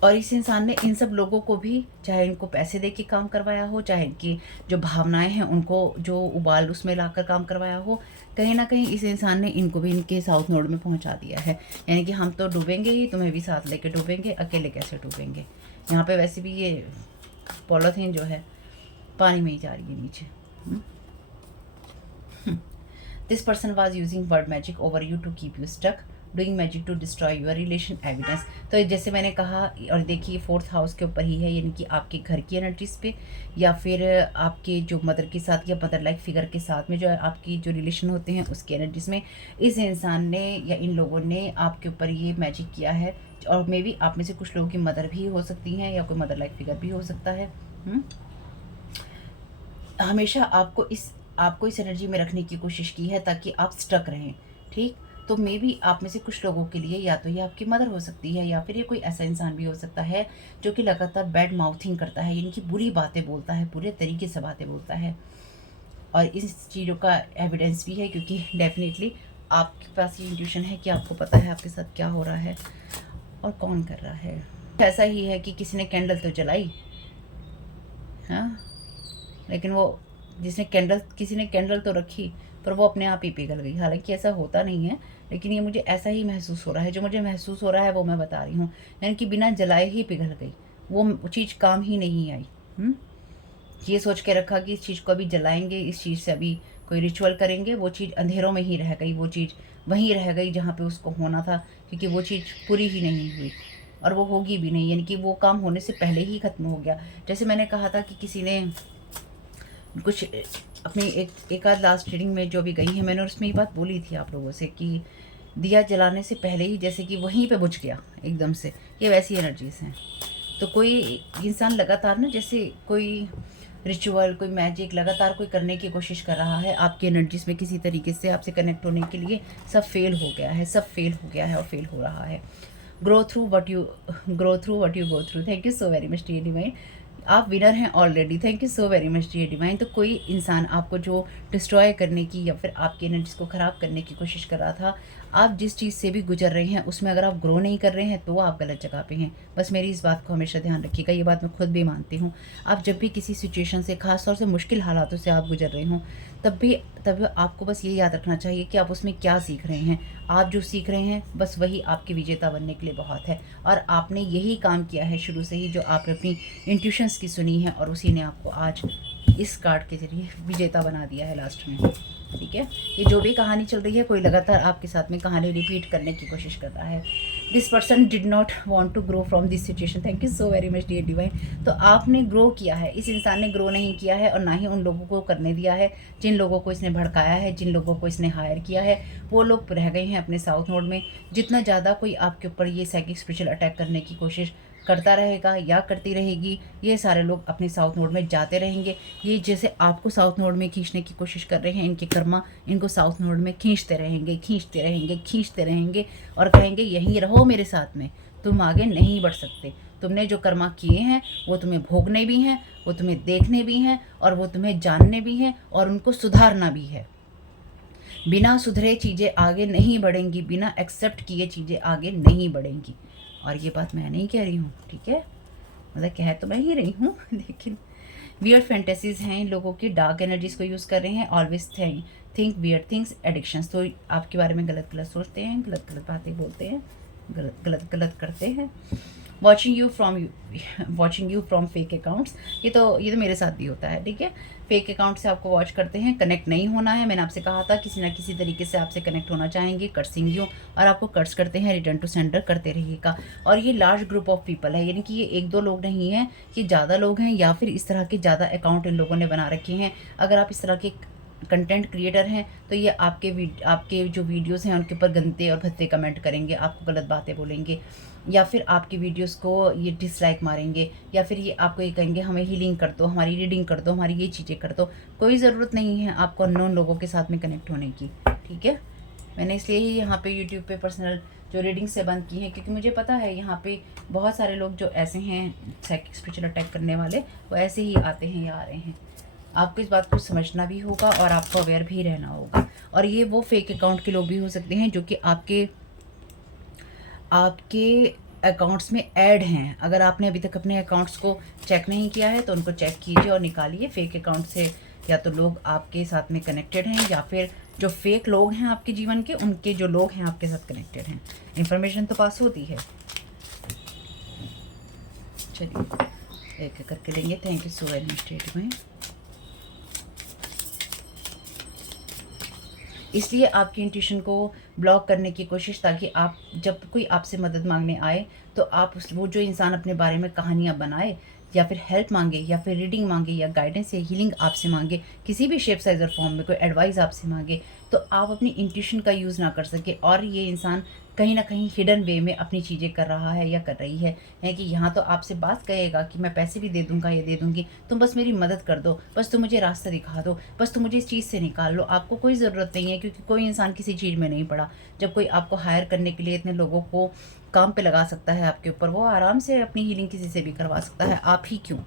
और इस इंसान ने इन सब लोगों को भी, चाहे इनको पैसे दे के काम करवाया हो, चाहे इनकी जो भावनाएं हैं उनको जो उबाल उसमें लाकर काम करवाया हो, कहीं ना कहीं इस इंसान ने इनको भी इनके साउथ नोड में पहुंचा दिया है। यानी कि हम तो डूबेंगे ही, तुम्हें भी साथ लेके डूबेंगे, अकेले कैसे डूबेंगे। यहाँ पे वैसे भी ये पॉलीथीन जो है पानी में ही जा रही है नीचे। This person was using word magic over you to keep you stuck, doing magic to destroy your relation evidence. तो जैसे मैंने कहा, और देखिए 4th हाउस के ऊपर ही है, यानी कि आपके घर की एनर्जीज पे या फिर आपके जो मदर के साथ या मदर लाइक फिगर के साथ में जो है आपकी जो रिलेशन होते हैं उसकी एनर्जीज में इस इंसान ने या इन लोगों ने आपके ऊपर ये मैजिक किया है। और मे बी आप में से कुछ लोगों की मदर भी हो सकती हैं या कोई मदर लाइक फिगर भी हो सकता है। हमेशा आपको इस एनर्जी में रखने की कोशिश की है ताकि आप स्टक रहें, ठीक। तो मे बी आप में से कुछ लोगों के लिए या तो ये आपकी मदर हो सकती है या फिर ये कोई ऐसा इंसान भी हो सकता है जो कि लगातार बैड माउथिंग करता है, यानी कि बुरी बातें बोलता है, पूरे तरीके से बातें बोलता है। और इस चीज़ों का एविडेंस भी है, क्योंकि डेफिनेटली आपके पास ये इंट्यूशन है कि आपको पता है आपके साथ क्या हो रहा है और कौन कर रहा है। ऐसा ही है कि किसी ने कैंडल तो जलाई, हाँ, लेकिन वो किसी ने कैंडल तो रखी पर वो अपने आप ही पिघल गई। हालांकि ऐसा होता नहीं है, लेकिन ये मुझे ऐसा ही महसूस हो रहा है। जो मुझे महसूस हो रहा है वो मैं बता रही हूँ, यानी कि बिना जलाए ही पिघल गई, वो चीज़ काम ही नहीं आई। ये सोच के रखा कि इस चीज़ को अभी जलाएंगे, इस चीज़ से अभी कोई रिचुअल करेंगे, वो चीज़ अंधेरों में ही रह गई, वो चीज़ वहीं रह गई जहाँ पे उसको होना था, क्योंकि वो चीज़ पूरी ही नहीं हुई और वो होगी भी नहीं, यानी कि वो काम होने से पहले ही ख़त्म हो गया। जैसे मैंने कहा था कि किसी ने कुछ अपनी एक आध लास्ट रीडिंग में जो भी गई है, मैंने उसमें ये बात बोली थी आप लोगों से कि दिया जलाने से पहले ही जैसे कि वहीं पे बुझ गया एकदम से, ये वैसी एनर्जीज हैं। तो कोई इंसान लगातार ना, जैसे कोई रिचुअल, कोई मैजिक लगातार कोई करने की कोशिश कर रहा है आपकी एनर्जीज में, किसी तरीके से आपसे कनेक्ट होने के लिए, सब फेल हो गया है और फेल हो रहा है। Grow through what you go through. Thank you so very much dear divine. आप विनर हैं already. Thank you so very much dear divine. तो कोई इंसान आपको जो डिस्ट्रॉय करने की या फिर आपकी एनर्जीज को ख़राब करने की कोशिश कर रहा था, आप जिस चीज़ से भी गुजर रहे हैं उसमें अगर आप ग्रो नहीं कर रहे हैं तो आप गलत जगह पे हैं। बस मेरी इस बात को हमेशा ध्यान रखिएगा, ये बात मैं खुद भी मानती हूँ। आप जब भी किसी सिचुएशन से, खास तौर से मुश्किल हालातों से आप गुजर रहे हों, तब आपको बस ये याद रखना चाहिए कि आप उसमें क्या सीख रहे हैं। आप जो सीख रहे हैं बस वही आपके विजेता बनने के लिए बहुत है। और आपने यही काम किया है शुरू से ही, जो आपने अपनी इंट्यूशंस की सुनी है, और उसी ने आपको आज इस कार्ड के जरिए विजेता बना दिया है लास्ट में। ठीक है, ये जो भी कहानी चल रही है, कोई लगातार आपके साथ में कहानी रिपीट करने की कोशिश कर रहा है। This person did not want to grow from this situation. Thank you so very much dear divine. तो आपने ग्रो किया है, इस इंसान ने ग्रो नहीं किया है, और ना ही उन लोगों को करने दिया है जिन लोगों को इसने भड़काया है, जिन लोगों को इसने हायर किया है। वो लोग रह गए हैं अपने साउथ नोड में। जितना ज़्यादा कोई आपके ऊपर ये साइकिक स्पिरिचुअल अटैक करने की कोशिश करता रहेगा या करती रहेगी, ये सारे लोग अपने साउथ नोड में जाते रहेंगे। ये जैसे आपको साउथ नोड में खींचने की कोशिश कर रहे हैं, इनके कर्मा इनको साउथ नोड में खींचते रहेंगे, खींचते रहेंगे, खींचते रहेंगे, और कहेंगे यहीं रहो मेरे साथ में, तुम आगे नहीं बढ़ सकते। तुमने जो कर्मा किए हैं वो तुम्हें भोगने भी हैं, वो तुम्हें देखने भी हैं, और वो तुम्हें जानने भी हैं, और उनको सुधारना भी है। बिना सुधरे चीज़ें आगे नहीं बढ़ेंगी, बिना एक्सेप्ट किए चीज़ें आगे नहीं बढ़ेंगी। और ये बात मैं नहीं कह रही हूँ, ठीक है, मतलब कह तो मैं ही रही हूँ लेकिन वियर्ड फैंटेसीज हैं इन लोगों की, डार्क एनर्जीज को यूज़ कर रहे हैं। Always think weird things, addictions, तो आपके बारे में गलत गलत सोचते हैं, गलत गलत बातें बोलते हैं, गलत गलत करते हैं। Watching you from fake accounts, ये तो मेरे साथ भी होता है। ठीक है, फेक अकाउंट से आपको वॉच करते हैं, कनेक्ट नहीं होना है। मैंने आपसे कहा था किसी ना किसी तरीके से आपसे कनेक्ट होना चाहेंगे, कर्सिंग यू, और आपको कर्स करते हैं, रिटर्न टू सेंडर करते रहिएगा। और ये लार्ज ग्रुप ऑफ पीपल है, यानी कि ये एक दो लोग नहीं हैं, ये ज़्यादा लोग हैं, या फिर इस तरह के ज़्यादा अकाउंट इन लोगों ने बना रखे हैं। अगर आप इस तरह के कंटेंट क्रिएटर हैं तो ये आपके जो वीडियोस हैं उनके ऊपर गंदे और भद्दे कमेंट करेंगे, आपको गलत बातें बोलेंगे, या फिर आपकी वीडियोस को ये डिसलाइक मारेंगे, या फिर ये आपको ये कहेंगे हमें हीलिंग कर दो, हमारी रीडिंग कर दो, हमारी ये चीज़ें कर दो। कोई ज़रूरत नहीं है आपको अननोन लोगों के साथ में कनेक्ट होने की। ठीक है, मैंने इसलिए ही यहाँ पे यूट्यूब पे पर्सनल जो रीडिंग से बंद की है, क्योंकि मुझे पता है यहाँ पे बहुत सारे लोग जो ऐसे हैं साइकिक स्पिरिचुअल अटैक करने वाले, वो ऐसे ही आते हैं या आ रहे हैं। आपको इस बात को समझना भी होगा और आपको अवेयर भी रहना होगा। और ये वो फेक अकाउंट के लोग भी हो सकते हैं जो कि आपके अकाउंट्स में ऐड हैं। अगर आपने अभी तक अपने अकाउंट्स को चेक नहीं किया है तो उनको चेक कीजिए और निकालिए। फेक अकाउंट से या तो लोग आपके साथ में कनेक्टेड हैं, या फिर जो फेक लोग हैं आपके जीवन के, उनके जो लोग हैं आपके साथ कनेक्टेड हैं। इन्फॉर्मेशन तो पास होती है। चलिए एक एक करके लेंगे। Thank you so very much में। इसलिए आपकी इंट्यूशन को ब्लॉक करने की कोशिश, ताकि आप जब कोई आपसे मदद मांगने आए तो आप वो जो इंसान अपने बारे में कहानियाँ बनाए, या फिर हेल्प मांगे, या फिर रीडिंग मांगे, या गाइडेंस या हीलिंग आपसे मांगे, किसी भी शेप साइज और फॉर्म में कोई एडवाइस आपसे मांगे, तो आप अपनी इंट्यूशन का यूज़ ना कर सके, और ये इंसान कहीं ना कहीं हिडन वे में अपनी चीज़ें कर रहा है या कर रही है कि यहाँ तो आपसे बात कहेगा कि मैं पैसे भी दे दूँगा या दे दूँगी, तुम बस मेरी मदद कर दो, बस तुम मुझे रास्ता दिखा दो, बस तुम मुझे इस चीज़ से निकाल लो। आपको कोई ज़रूरत नहीं है, क्योंकि कोई इंसान किसी चीज़ में नहीं पड़ा। जब कोई आपको हायर करने के लिए इतने लोगों को काम पे लगा सकता है आपके ऊपर, वो आराम से अपनी हीलिंग किसी से भी करवा सकता है। आप ही क्यों?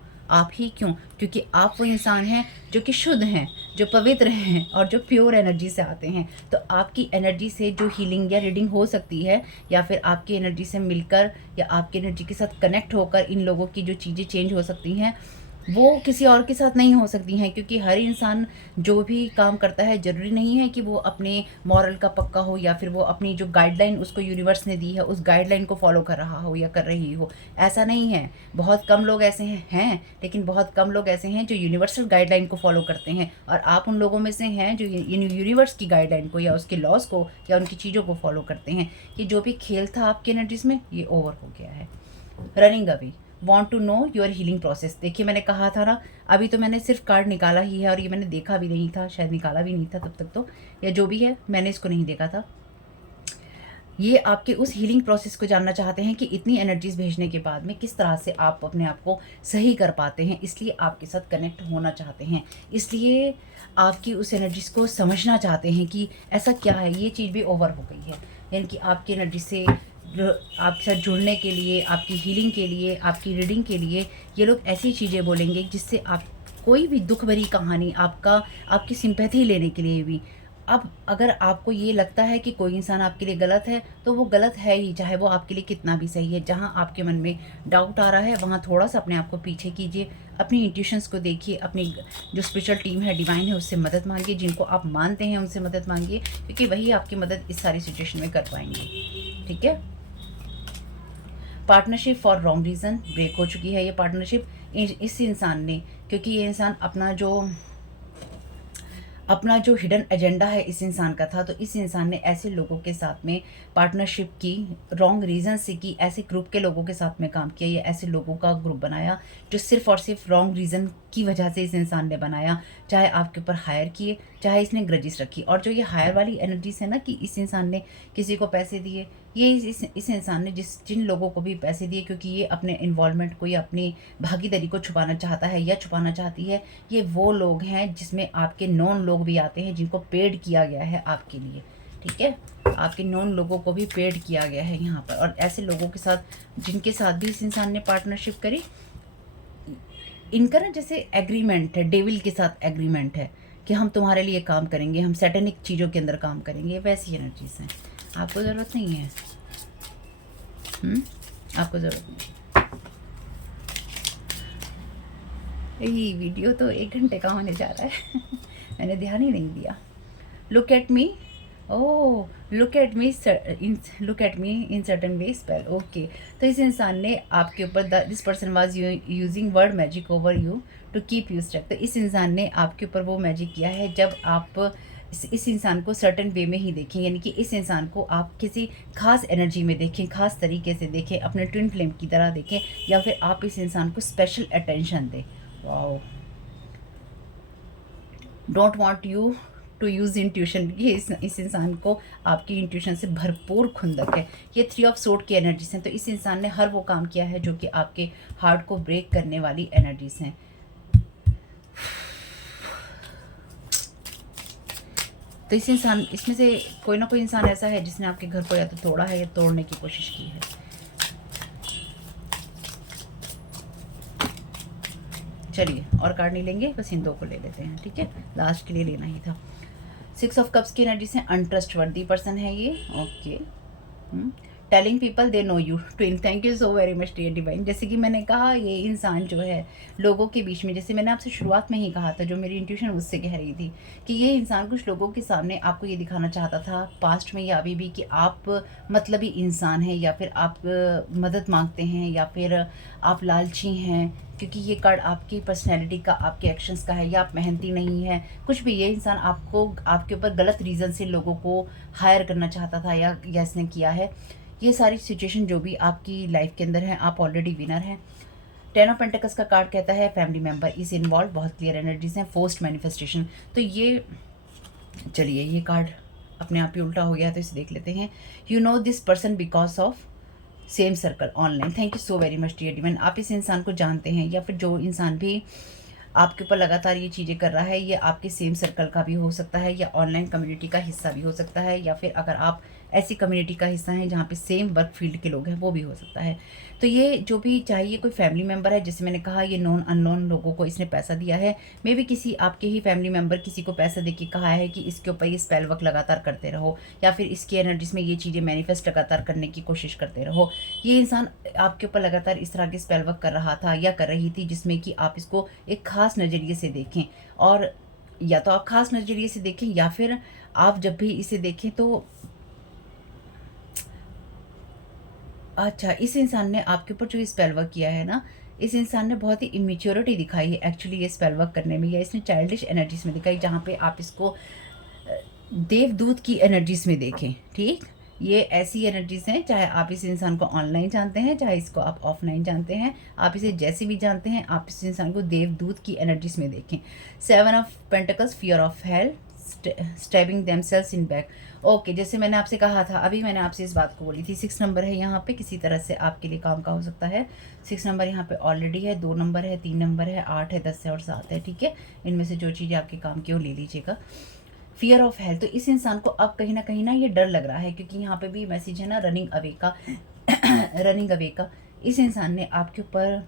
क्योंकि आप वो इंसान हैं जो कि शुद्ध हैं, जो पवित्र हैं, और जो प्योर एनर्जी से आते हैं। तो आपकी एनर्जी से जो हीलिंग या रीडिंग हो सकती है, या फिर आपकी एनर्जी से मिलकर या आपकी एनर्जी के साथ कनेक्ट होकर इन लोगों की जो चीज़ें चेंज हो सकती हैं, वो किसी और के साथ नहीं हो सकती हैं। क्योंकि हर इंसान जो भी काम करता है, ज़रूरी नहीं है कि वो अपने मॉरल का पक्का हो, या फिर वो अपनी जो गाइडलाइन उसको यूनिवर्स ने दी है उस गाइडलाइन को फॉलो कर रहा हो या कर रही हो। ऐसा नहीं है। बहुत कम लोग ऐसे हैं, लेकिन बहुत कम लोग ऐसे हैं जो यूनिवर्सल गाइडलाइन को फॉलो करते हैं, और आप उन लोगों में से हैं जो यूनिवर्स की गाइडलाइन को या उसके लॉज को या उनकी चीज़ों को फॉलो करते हैं। कि जो भी खेल था आपकी एनर्जीज में, ये ओवर हो गया है। Running away, want to know your healing process. देखिए, मैंने कहा था ना, अभी तो मैंने सिर्फ कार्ड निकाला ही है, और ये मैंने देखा भी नहीं था, शायद निकाला भी नहीं था तब तक तो, या जो भी है मैंने इसको नहीं देखा था। ये आपके उस हीलिंग प्रोसेस को जानना चाहते हैं कि इतनी एनर्जीज भेजने के बाद में किस तरह से आप अपने आप को सही कर पाते हैं, इसलिए आपके साथ कनेक्ट होना चाहते हैं, इसलिए आपकी उस एनर्जीज को समझना चाहते हैं कि ऐसा क्या है, ये चीज़ भी ओवर हो गई है। यानी कि आपकी एनर्जी से आपके साथ जुड़ने के लिए, आपकी हीलिंग के लिए, आपकी रीडिंग के लिए ये लोग ऐसी चीज़ें बोलेंगे जिससे आप कोई भी दुख भरी कहानी आपकी सिंपैथी लेने के लिए भी। अब अगर आपको ये लगता है कि कोई इंसान आपके लिए गलत है, तो वो गलत है ही, चाहे वो आपके लिए कितना भी सही है। जहाँ आपके मन में डाउट आ रहा है, वहाँ थोड़ा-सा अपने आप को पीछे कीजिए, अपनी इंट्यूशंस को देखिए, अपनी जो स्पिरिचुअल टीम है, डिवाइन है, उससे मदद माँगिए, जिनको आप मानते हैं उनसे मदद माँगिए, क्योंकि वही आपकी मदद इस सारी सिचुएशन में कर पाएँगे। ठीक है? Partnership for wrong reason break हो चुकी है ये पार्टनरशिप इस इंसान ने, क्योंकि ये इंसान अपना जो हिडन एजेंडा है इस इंसान का था, तो इस इंसान ने ऐसे लोगों के साथ में पार्टनरशिप की, रॉन्ग रीज़न से की, ऐसे ग्रुप के लोगों के साथ में काम किया, या ऐसे लोगों का ग्रुप बनाया जो सिर्फ़ और सिर्फ रॉन्ग रीज़न की वजह से इस इंसान ने बनाया। चाहे आपके ऊपर हायर किए, चाहे इसने ग्रजिस रखी। और जो ये हायर वाली एनर्जीज़ है ना, कि इस इंसान ने किसी को पैसे दिए, ये इस इंसान ने जिन लोगों को भी पैसे दिए, क्योंकि ये अपने इन्वॉल्वमेंट को या अपनी भागीदारी को छुपाना चाहता है या छुपाना चाहती है, ये वो लोग हैं जिसमें आपके नॉन लोग भी आते हैं जिनको पेड किया गया है आपके लिए। ठीक है? आपके नॉन लोगों को भी पेड किया गया है यहाँ पर। और ऐसे लोगों के साथ जिनके साथ भी इस इंसान ने पार्टनरशिप करी, इनका ना जैसे एग्रीमेंट है, डेविल के साथ एग्रीमेंट है कि हम तुम्हारे लिए काम करेंगे, हम सैटेनिक चीज़ों के अंदर काम करेंगे। वैसी एनर्जीज हैं। आपको ज़रूरत नहीं है। आपको ज़रूरत नहीं। ये वीडियो तो 1 घंटे का होने जा रहा है। मैंने ध्यान ही नहीं दिया। Look at me, oh look at me in certain way spell. Okay, तो इस इंसान ने आपके ऊपर, this person was using word magic over you to keep you stuck. तो इस इंसान ने आपके ऊपर वो मैजिक किया है जब आप इस इंसान को सर्टन वे में ही देखें, यानी कि इस इंसान को आप किसी खास एनर्जी में देखें, खास तरीके से देखें, अपने ट्विन फ्लेम की तरह देखें, या फिर आप इस इंसान को स्पेशल अटेंशन दें। Wow, don't want you to use intuition. ये इस इंसान को आपकी इंट्यूशन से भरपूर खुंदक है। ये 3 ऑफ सोर्ड की एनर्जीज हैं। तो इस इंसान ने हर वो काम किया है जो कि आपके हार्ट को ब्रेक करने वाली एनर्जीज हैं। तो इस इंसान, इसमें से कोई ना कोई इंसान ऐसा है जिसने आपके घर को या तो तोड़ा है या तोड़ने की कोशिश की है। चलिए, और कार्ड नहीं लेंगे, बस इन 2 को ले लेते हैं। ठीक है, लास्ट के लिए लेना ही था। 6 ऑफ कप्स की एनर्जी से अनट्रस्टवर्दी पर्सन है ये। Okay, telling people they know you twin. Thank you so very much dear divine. जैसे कि मैंने कहा, ये इंसान जो है लोगों के बीच में, जैसे मैंने आपसे शुरुआत में ही कहा था, जो मेरी इंट्यूशन उससे कह रही थी कि ये इंसान कुछ लोगों के सामने आपको ये दिखाना चाहता था, पास्ट में या अभी भी, कि आप मतलबी इंसान हैं, या फिर आप मदद मांगते हैं, या फिर आप लालची हैं, क्योंकि ये कार्ड आपकी पर्सनैलिटी का, आपके एक्शंस का है, या आप मेहनती नहीं हैं, कुछ भी। ये इंसान आपके ऊपर गलत रीज़न से लोगों को हायर करना चाहता था, या इसने किया है। ये सारी सिचुएशन जो भी आपकी लाइफ के अंदर है, आप ऑलरेडी विनर हैं। 10 ऑफ पेंटिकल्स का कार्ड कहता है फैमिली मेंबर इज इन्वॉल्व। बहुत क्लियर एनर्जीज हैं। Forced manifestation. तो ये, चलिए, ये कार्ड अपने आप ही उल्टा हो गया, तो इसे देख लेते हैं। You know this person because of same circle online. Thank you so very much dear divine. आप इस इंसान को जानते हैं, या फिर जो इंसान भी आपके ऊपर लगातार ये चीज़ें कर रहा है, ये आपके सेम सर्कल का भी हो सकता है, या ऑनलाइन कम्युनिटी का हिस्सा भी हो सकता है, या फिर अगर आप ऐसी कम्युनिटी का हिस्सा हैं जहाँ पे सेम वर्क फील्ड के लोग हैं, वो भी हो सकता है। तो ये जो भी, चाहे ये कोई फैमिली मेम्बर है, जैसे मैंने कहा, ये नॉन अननोन लोगों को इसने पैसा दिया है। मे भी किसी आपके ही फैमिली मेम्बर किसी को पैसा दे के कहा है कि इसके ऊपर ये स्पेल वर्क लगातार करते रहो, या फिर इसकी एनर्जीज में ये चीज़ें मैनिफेस्ट लगातार करने की कोशिश करते रहो। ये इंसान आपके ऊपर लगातार इस तरह के स्पेल वर्क कर रहा था या कर रही थी, जिसमें कि आप इसको एक ख़ास नज़रिए से देखें, और या तो आप ख़ास नज़रिए से देखें, या फिर आप जब भी इसे देखें तो अच्छा, इस इंसान ने आपके ऊपर जो स्पेल वर्क किया है ना, इस इंसान ने बहुत ही इमेच्योरिटी दिखाई है एक्चुअली ये स्पेल वर्क करने में, या इसने चाइल्डिश एनर्जीज में दिखाई, जहाँ पे आप इसको देवदूत की एनर्जीज में देखें। ठीक, ये ऐसी एनर्जीज हैं, चाहे आप इस इंसान को ऑनलाइन जानते हैं, चाहे इसको आप ऑफलाइन जानते हैं, आप इसे जैसे भी जानते हैं, आप इस इंसान को देवदूत की एनर्जीज में देखें। 7 of pentacles, fear of hell, stabbing themselves in back. Okay, जैसे मैंने आपसे कहा था, अभी मैंने आपसे इस बात को बोली थी, 6 नंबर है यहाँ पे, किसी तरह से आपके लिए काम का हो सकता है। 6 नंबर यहाँ पे ऑलरेडी है, 2 नंबर है, 3 नंबर है, 8 है, 10 है और 7 है। ठीक है, इनमें से जो चीज़ें आपके काम की वो ले लीजिएगा। Fear of health. तो इस इंसान को अब कहीं ना ये डर लग रहा है, क्योंकि यहाँ पे भी मैसेज है ना रनिंग अवे का रनिंग अवे का। इस इंसान ने आपके ऊपर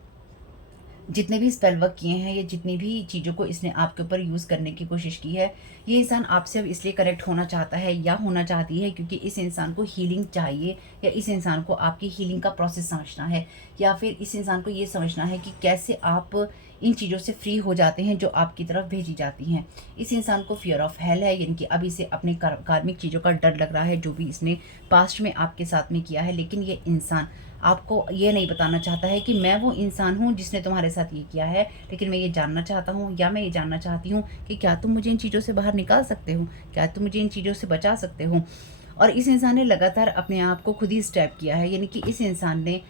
जितने भी स्पेल वर्क किए हैं या जितनी भी चीज़ों को इसने आपके ऊपर यूज़ करने की कोशिश की है, ये इंसान आपसे अब इसलिए कनेक्ट होना चाहता है या होना चाहती है क्योंकि इस इंसान को हीलिंग चाहिए, या इस इंसान को आपकी हीलिंग का प्रोसेस समझना है, या फिर इस इंसान को ये समझना है कि कैसे आप इन चीज़ों से फ्री हो जाते हैं जो आपकी तरफ भेजी जाती हैं। इस इंसान को फियर ऑफ हेल है, यानी कि अब इसे अपने कार्मिक चीज़ों का डर लग रहा है जो भी इसने पास्ट में आपके साथ में किया है। लेकिन ये इंसान आपको ये नहीं बताना चाहता है कि मैं वो इंसान हूँ जिसने तुम्हारे साथ ये किया है, लेकिन मैं ये जानना चाहता हूँ या मैं ये जानना चाहती हूँ कि क्या तुम मुझे इन चीज़ों से बाहर निकाल सकते हो, क्या तुम मुझे इन चीज़ों से बचा सकते हो। और इस इंसान ने लगातार अपने आप को खुद ही स्टेप किया है, यानी कि इस इंसान ने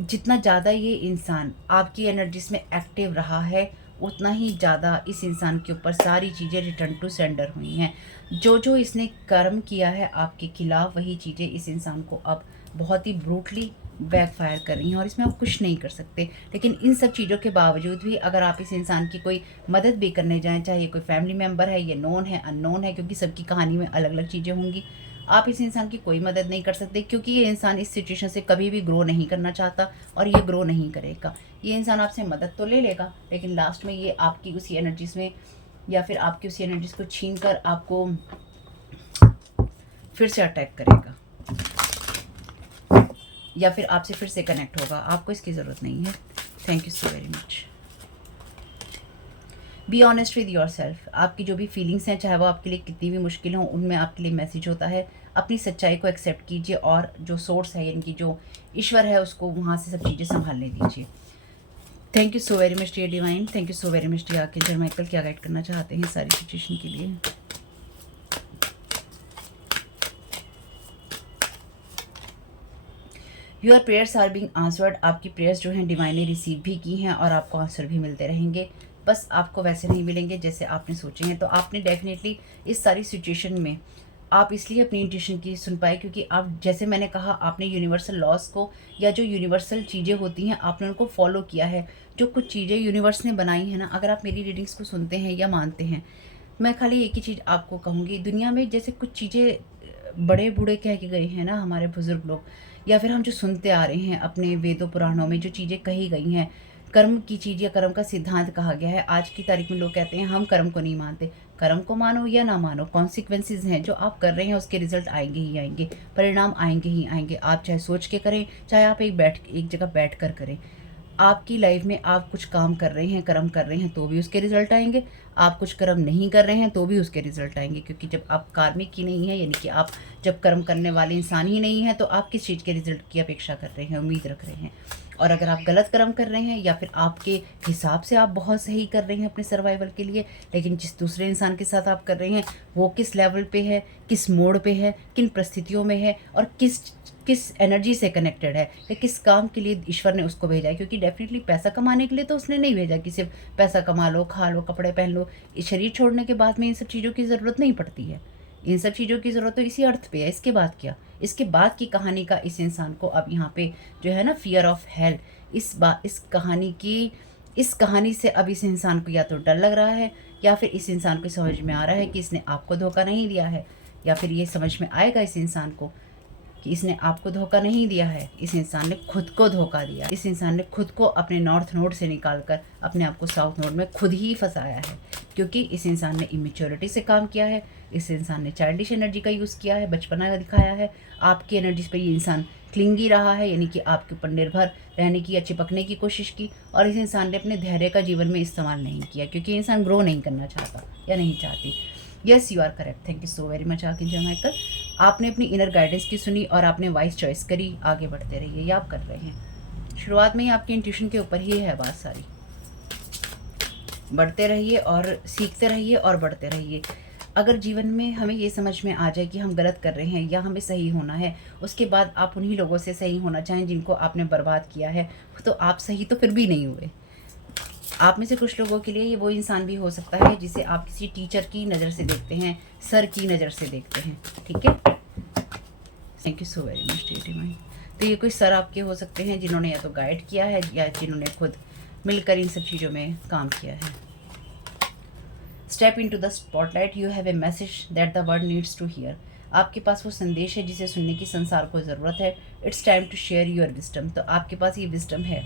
जितना ज़्यादा ये इंसान आपकी एनर्जीज में एक्टिव रहा है, उतना ही ज़्यादा इस इंसान के ऊपर सारी चीज़ें रिटर्न टू सेंडर हुई हैं। जो जो इसने कर्म किया है आपके खिलाफ, वही चीज़ें इस इंसान को अब बहुत ही ब्रूटली बैकफायर कर रही हैं और इसमें आप कुछ नहीं कर सकते। लेकिन इन सब चीज़ों के बावजूद भी अगर आप इस इंसान की कोई मदद भी करने जाएँ, चाहे ये कोई फैमिली मेम्बर है, ये नोन है, अननोन है, क्योंकि सबकी कहानी में अलग अलग चीज़ें होंगी, आप इस इंसान की कोई मदद नहीं कर सकते, क्योंकि ये इंसान इस सिचुएशन से कभी भी ग्रो नहीं करना चाहता और ये ग्रो नहीं करेगा। ये इंसान आपसे मदद तो ले लेगा, लेकिन लास्ट में ये आपकी उसी एनर्जीज में या फिर आपकी उसी एनर्जीज को छीन कर आपको फिर से अटैक करेगा या फिर आपसे फिर से कनेक्ट होगा। आपको इसकी ज़रूरत नहीं है। Thank you so very much. Be honest with your self. आपकी जो भी फीलिंग्स हैं, चाहे वो आपके लिए कितनी भी मुश्किल हों, उनमें आपके लिए मैसेज होता है। अपनी सच्चाई को एक्सेप्ट कीजिए और जो सोर्स है, यानी कि जो ईश्वर है, उसको वहाँ से सब चीज़ें संभालने दीजिए। Thank you so very much dear divine. Thank you so very much dear archangel Michael. क्या गाइड करना चाहते हैं सारी सिचुएशन के लिए? Your prayers are being answered. आपकी प्रेयर्स जो हैं डिवाइन ने रिसीव भी की हैं और आपको आंसर भी मिलते रहेंगे। बस आपको वैसे नहीं मिलेंगे जैसे आपने सोचे हैं। तो आपने डेफिनेटली इस सारी सिचुएशन में आप इसलिए अपनी इंट्यूशन की सुन पाए क्योंकि आप, जैसे मैंने कहा, आपने यूनिवर्सल लॉस को या जो यूनिवर्सल चीज़ें होती हैं आपने उनको फॉलो किया है। जो कुछ चीज़ें यूनिवर्स ने बनाई हैं ना, अगर आप मेरी रीडिंग्स को सुनते हैं या मानते हैं, मैं खाली एक ही चीज़ आपको कहूँगी, दुनिया में जैसे कुछ चीज़ें बड़े बूढ़े कह के गए हैं ना हमारे बुज़ुर्ग लोग, या फिर हम जो सुनते आ रहे हैं अपने वेदों पुराणों में जो चीज़ें कही गई हैं, कर्म की चीज़ या कर्म का सिद्धांत कहा गया है। आज की तारीख में लोग कहते हैं हम कर्म को नहीं मानते। कर्म को मानो या ना मानो, कॉन्सिक्वेंसेज हैं जो आप कर रहे हैं, उसके रिजल्ट आएंगे ही आएंगे, परिणाम आएंगे ही आएंगे। आप चाहे सोच के करें, चाहे आप एक जगह बैठ कर करें। आपकी लाइफ में आप कुछ काम कर रहे हैं, कर्म कर रहे हैं, तो भी उसके रिजल्ट आएंगे। आप कुछ कर्म नहीं कर रहे हैं तो भी उसके रिजल्ट आएंगे, क्योंकि जब आप कार्मिक ही नहीं है, यानी कि आप जब कर्म करने वाले इंसान ही नहीं है, तो आप किस चीज़ के रिजल्ट की अपेक्षा कर रहे हैं, उम्मीद रख रहे हैं। और अगर आप गलत कर्म कर रहे हैं या फिर आपके हिसाब से आप बहुत सही कर रहे हैं अपने सर्वाइवल के लिए, लेकिन जिस दूसरे इंसान के साथ आप कर रहे हैं वो किस लेवल पे है, किस मोड पे है, किन परिस्थितियों में है और किस एनर्जी से कनेक्टेड है, या किस काम के लिए ईश्वर ने उसको भेजा है। क्योंकि डेफिनेटली पैसा कमाने के लिए तो उसने नहीं भेजा कि सिर्फ पैसा कमा लो, खा लो, कपड़े पहन लो। इस शरीर छोड़ने के बाद में इन सब चीज़ों की ज़रूरत नहीं पड़ती है। इन सब चीज़ों की ज़रूरत तो इसी अर्थ पे है। इसके बाद क्या, इसके बाद की कहानी का इस इंसान को अब यहाँ पे जो है ना फियर ऑफ हेल, इस कहानी से अब इस इंसान को या तो डर लग रहा है या फिर इस इंसान को समझ में आ रहा है कि इसने आपको धोखा नहीं दिया है, या फिर ये समझ में आएगा इस इंसान को कि इसने आपको धोखा नहीं दिया है, इस इंसान ने खुद को धोखा दिया। इस इंसान ने खुद को अपने नॉर्थ नोड से निकालकर अपने आप को साउथ नोड में खुद ही फंसाया है, क्योंकि इस इंसान ने इमेच्योरिटी से काम किया है। इस इंसान ने चाइल्डिश एनर्जी का यूज़ किया है, बचपना दिखाया है। आपकी एनर्जीज पर ये इंसान क्लिंगी रहा है, यानी कि आपके ऊपर निर्भर रहने की या चिपकने की कोशिश की, और इस इंसान ने अपने धैर्य का जीवन में इस्तेमाल नहीं किया, क्योंकि इंसान ग्रो नहीं करना चाहता या नहीं चाहती। Yes, you are correct. Thank you so very much archangel Michael. आपने अपनी इनर गाइडेंस की सुनी और आपने वाइस चॉइस करी। आगे बढ़ते रहिए, ये आप कर रहे हैं। शुरुआत में ही आपकी इंट्यूशन के ऊपर ही है बात सारी। बढ़ते रहिए और सीखते रहिए और बढ़ते रहिए। अगर जीवन में हमें ये समझ में आ जाए कि हम गलत कर रहे हैं या हमें सही होना है, उसके बाद आप उन्हीं लोगों से सही होना चाहें जिनको आपने बर्बाद किया है, तो आप सही तो फिर भी नहीं हुए। आप में से कुछ लोगों के लिए ये वो इंसान भी हो सकता है जिसे आप किसी टीचर की नज़र से देखते हैं, सर की नज़र से देखते हैं। ठीक है, thank you so very much dear divine. तो ये कोई सर आपके हो सकते हैं जिन्होंने या तो गाइड किया है या जिन्होंने खुद मिलकर इन सब चीज़ों में काम किया है। Step into the spotlight, you have a message that the world needs to hear. आपके पास वो संदेश है जिसे सुनने की संसार को ज़रूरत है। It's time to share your wisdom. तो आपके पास ये विजडम है,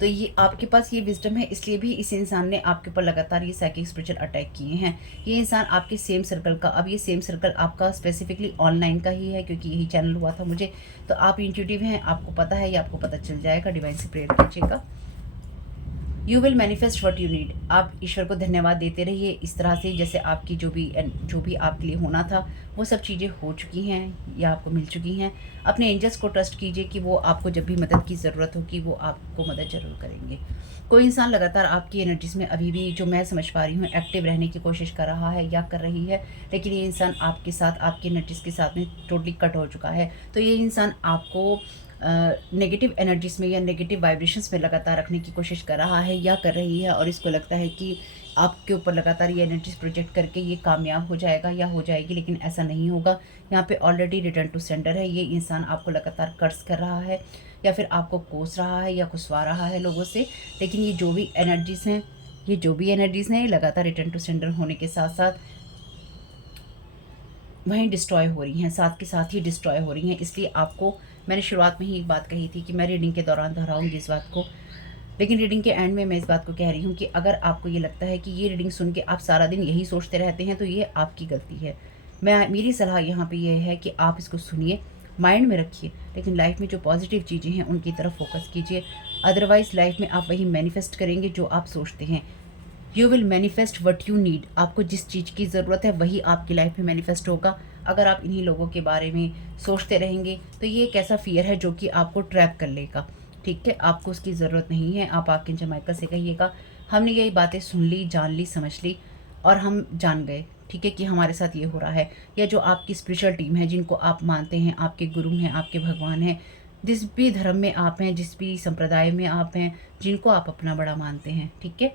तो ये आपके पास ये विजडम है, इसलिए भी इस इंसान ने आपके ऊपर लगातार ये साइकिक स्पिरिचुअल अटैक किए हैं। ये इंसान आपके सेम सर्कल का, अब ये सेम सर्कल आपका स्पेसिफिकली ऑनलाइन का ही है, क्योंकि यही चैनल हुआ था मुझे। तो आप इंट्यूटिव हैं, आपको पता है, ये आपको पता चल जाएगा। डिवाइन से प्रेयर कीजिएगा। You will manifest what you need. आप ईश्वर को धन्यवाद देते रहिए इस तरह से, जैसे आपकी जो भी आपके लिए होना था वो सब चीज़ें हो चुकी हैं या आपको मिल चुकी हैं। अपने एंजल्स को ट्रस्ट कीजिए कि वो आपको जब भी मदद की ज़रूरत होगी वो आपको मदद ज़रूर करेंगे। कोई इंसान लगातार आपकी एनर्जीज़ में अभी भी, जो मैं समझ पा रही हूँ, एक्टिव रहने की कोशिश कर रहा है या कर रही है, लेकिन ये इंसान आपके साथ, आपकी एनर्जीज़ के साथ में टोटली कट हो चुका है। तो ये इंसान आपको नेगेटिव एनर्जीज़ में या नेगेटिव वाइब्रेशंस में लगातार रखने की कोशिश कर रहा है या कर रही है, और इसको लगता है कि आपके ऊपर लगातार ये एनर्जीज प्रोजेक्ट करके ये कामयाब हो जाएगा या हो जाएगी, लेकिन ऐसा नहीं होगा। यहाँ पे ऑलरेडी रिटर्न टू सेंडर है। ये इंसान आपको लगातार कर्ज कर रहा है या फिर आपको कोस रहा है या खुसवा रहा है लोगों से, लेकिन ये जो भी एनर्जीज़ हैं, ये लगातार रिटर्न टू सेंडर होने के साथ साथ वहीं डिस्ट्रॉय हो रही हैं, साथ के साथ ही डिस्ट्रॉय हो रही हैं। इसलिए आपको मैंने शुरुआत में ही एक बात कही थी कि मैं रीडिंग के दौरान दोहराऊंगी इस बात को, लेकिन रीडिंग के एंड में मैं इस बात को कह रही हूँ कि अगर आपको ये लगता है कि ये रीडिंग सुन के आप सारा दिन यही सोचते रहते हैं, तो ये आपकी गलती है। मेरी सलाह यहाँ पे ये है कि आप इसको सुनिए, माइंड में रखिए, लेकिन लाइफ में जो पॉजिटिव चीज़ें हैं उनकी तरफ फोकस कीजिए। अदरवाइज़ लाइफ में आप वही मैनिफेस्ट करेंगे जो आप सोचते हैं। You will manifest what you need. आपको जिस चीज़ की ज़रूरत है वही आपकी लाइफ में मैनिफेस्ट होगा। अगर आप इन्हीं लोगों के बारे में सोचते रहेंगे तो ये एक ऐसा फियर है जो कि आपको ट्रैप कर लेगा। ठीक है, आपको उसकी ज़रूरत नहीं है। आप आर्कएंजल माइकल से कहिएगा, हमने यही बातें सुन ली, जान ली, समझ ली, और हम जान गए, ठीक है, कि हमारे साथ ये हो रहा है। या जो आपकी स्पिरिचुअल टीम है, जिनको आप मानते हैं, आपके गुरु हैं, आपके भगवान हैं, जिस भी धर्म में आप हैं, जिस भी संप्रदाय में आप हैं, जिनको आप अपना बड़ा मानते हैं, ठीक है,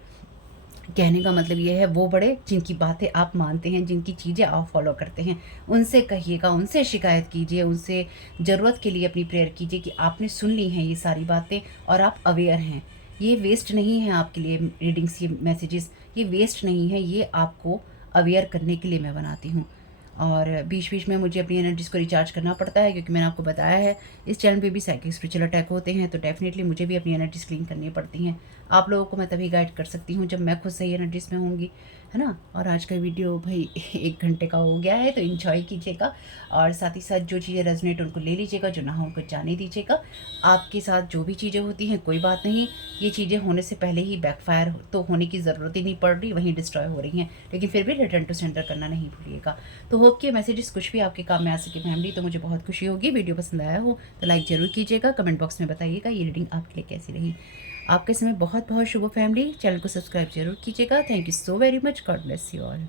कहने का मतलब ये है, वो बड़े जिनकी बातें आप मानते हैं, जिनकी चीज़ें आप फॉलो करते हैं, उनसे कहिएगा, उनसे शिकायत कीजिए, उनसे ज़रूरत के लिए अपनी प्रेयर कीजिए कि आपने सुन ली हैं ये सारी बातें और आप अवेयर हैं। ये वेस्ट नहीं है आपके लिए रीडिंग्स, ये मैसेजेस, ये वेस्ट नहीं है, ये आपको अवेयर करने के लिए मैं बनाती हूँ। और बीच बीच में मुझे अपनी एनर्जीज़ को रिचार्ज करना पड़ता है, क्योंकि मैंने आपको बताया है इस चैनल पे भी साइकिक स्पिरिचुअल अटैक होते हैं, तो डेफिनेटली मुझे भी अपनी एनर्जीज़ क्लीन करनी पड़ती हैं। आप लोगों को मैं तभी गाइड कर सकती हूँ जब मैं खुद सही एनर्जीज़ में होंगी, है ना। और आज का वीडियो भाई 1 घंटे का हो गया है, तो इन्जॉय कीजिएगा, और साथ ही साथ जो चीज़ें रेजोनेट उनको ले लीजिएगा, जो ना हो उनको जाने दीजिएगा। आपके साथ जो भी चीज़ें होती हैं कोई बात नहीं, ये चीज़ें होने से पहले ही बैकफायर तो होने की ज़रूरत ही नहीं पड़ रही, वहीं डिस्ट्रॉय हो रही हैं, लेकिन फिर भी रिटर्न टू सेंटर करना नहीं भूलिएगा। तो होप कि मैसेजेस कुछ भी आपके काम में आ सके फैमिली, तो मुझे बहुत खुशी होगी। वीडियो पसंद आया हो तो लाइक ज़रूर कीजिएगा, कमेंट बॉक्स में बताइएगा ये रीडिंग आपके लिए कैसी रही। आपके समय बहुत बहुत शुभ फैमिली। चैनल को सब्सक्राइब जरूर कीजिएगा। Thank you so very much. God bless you all.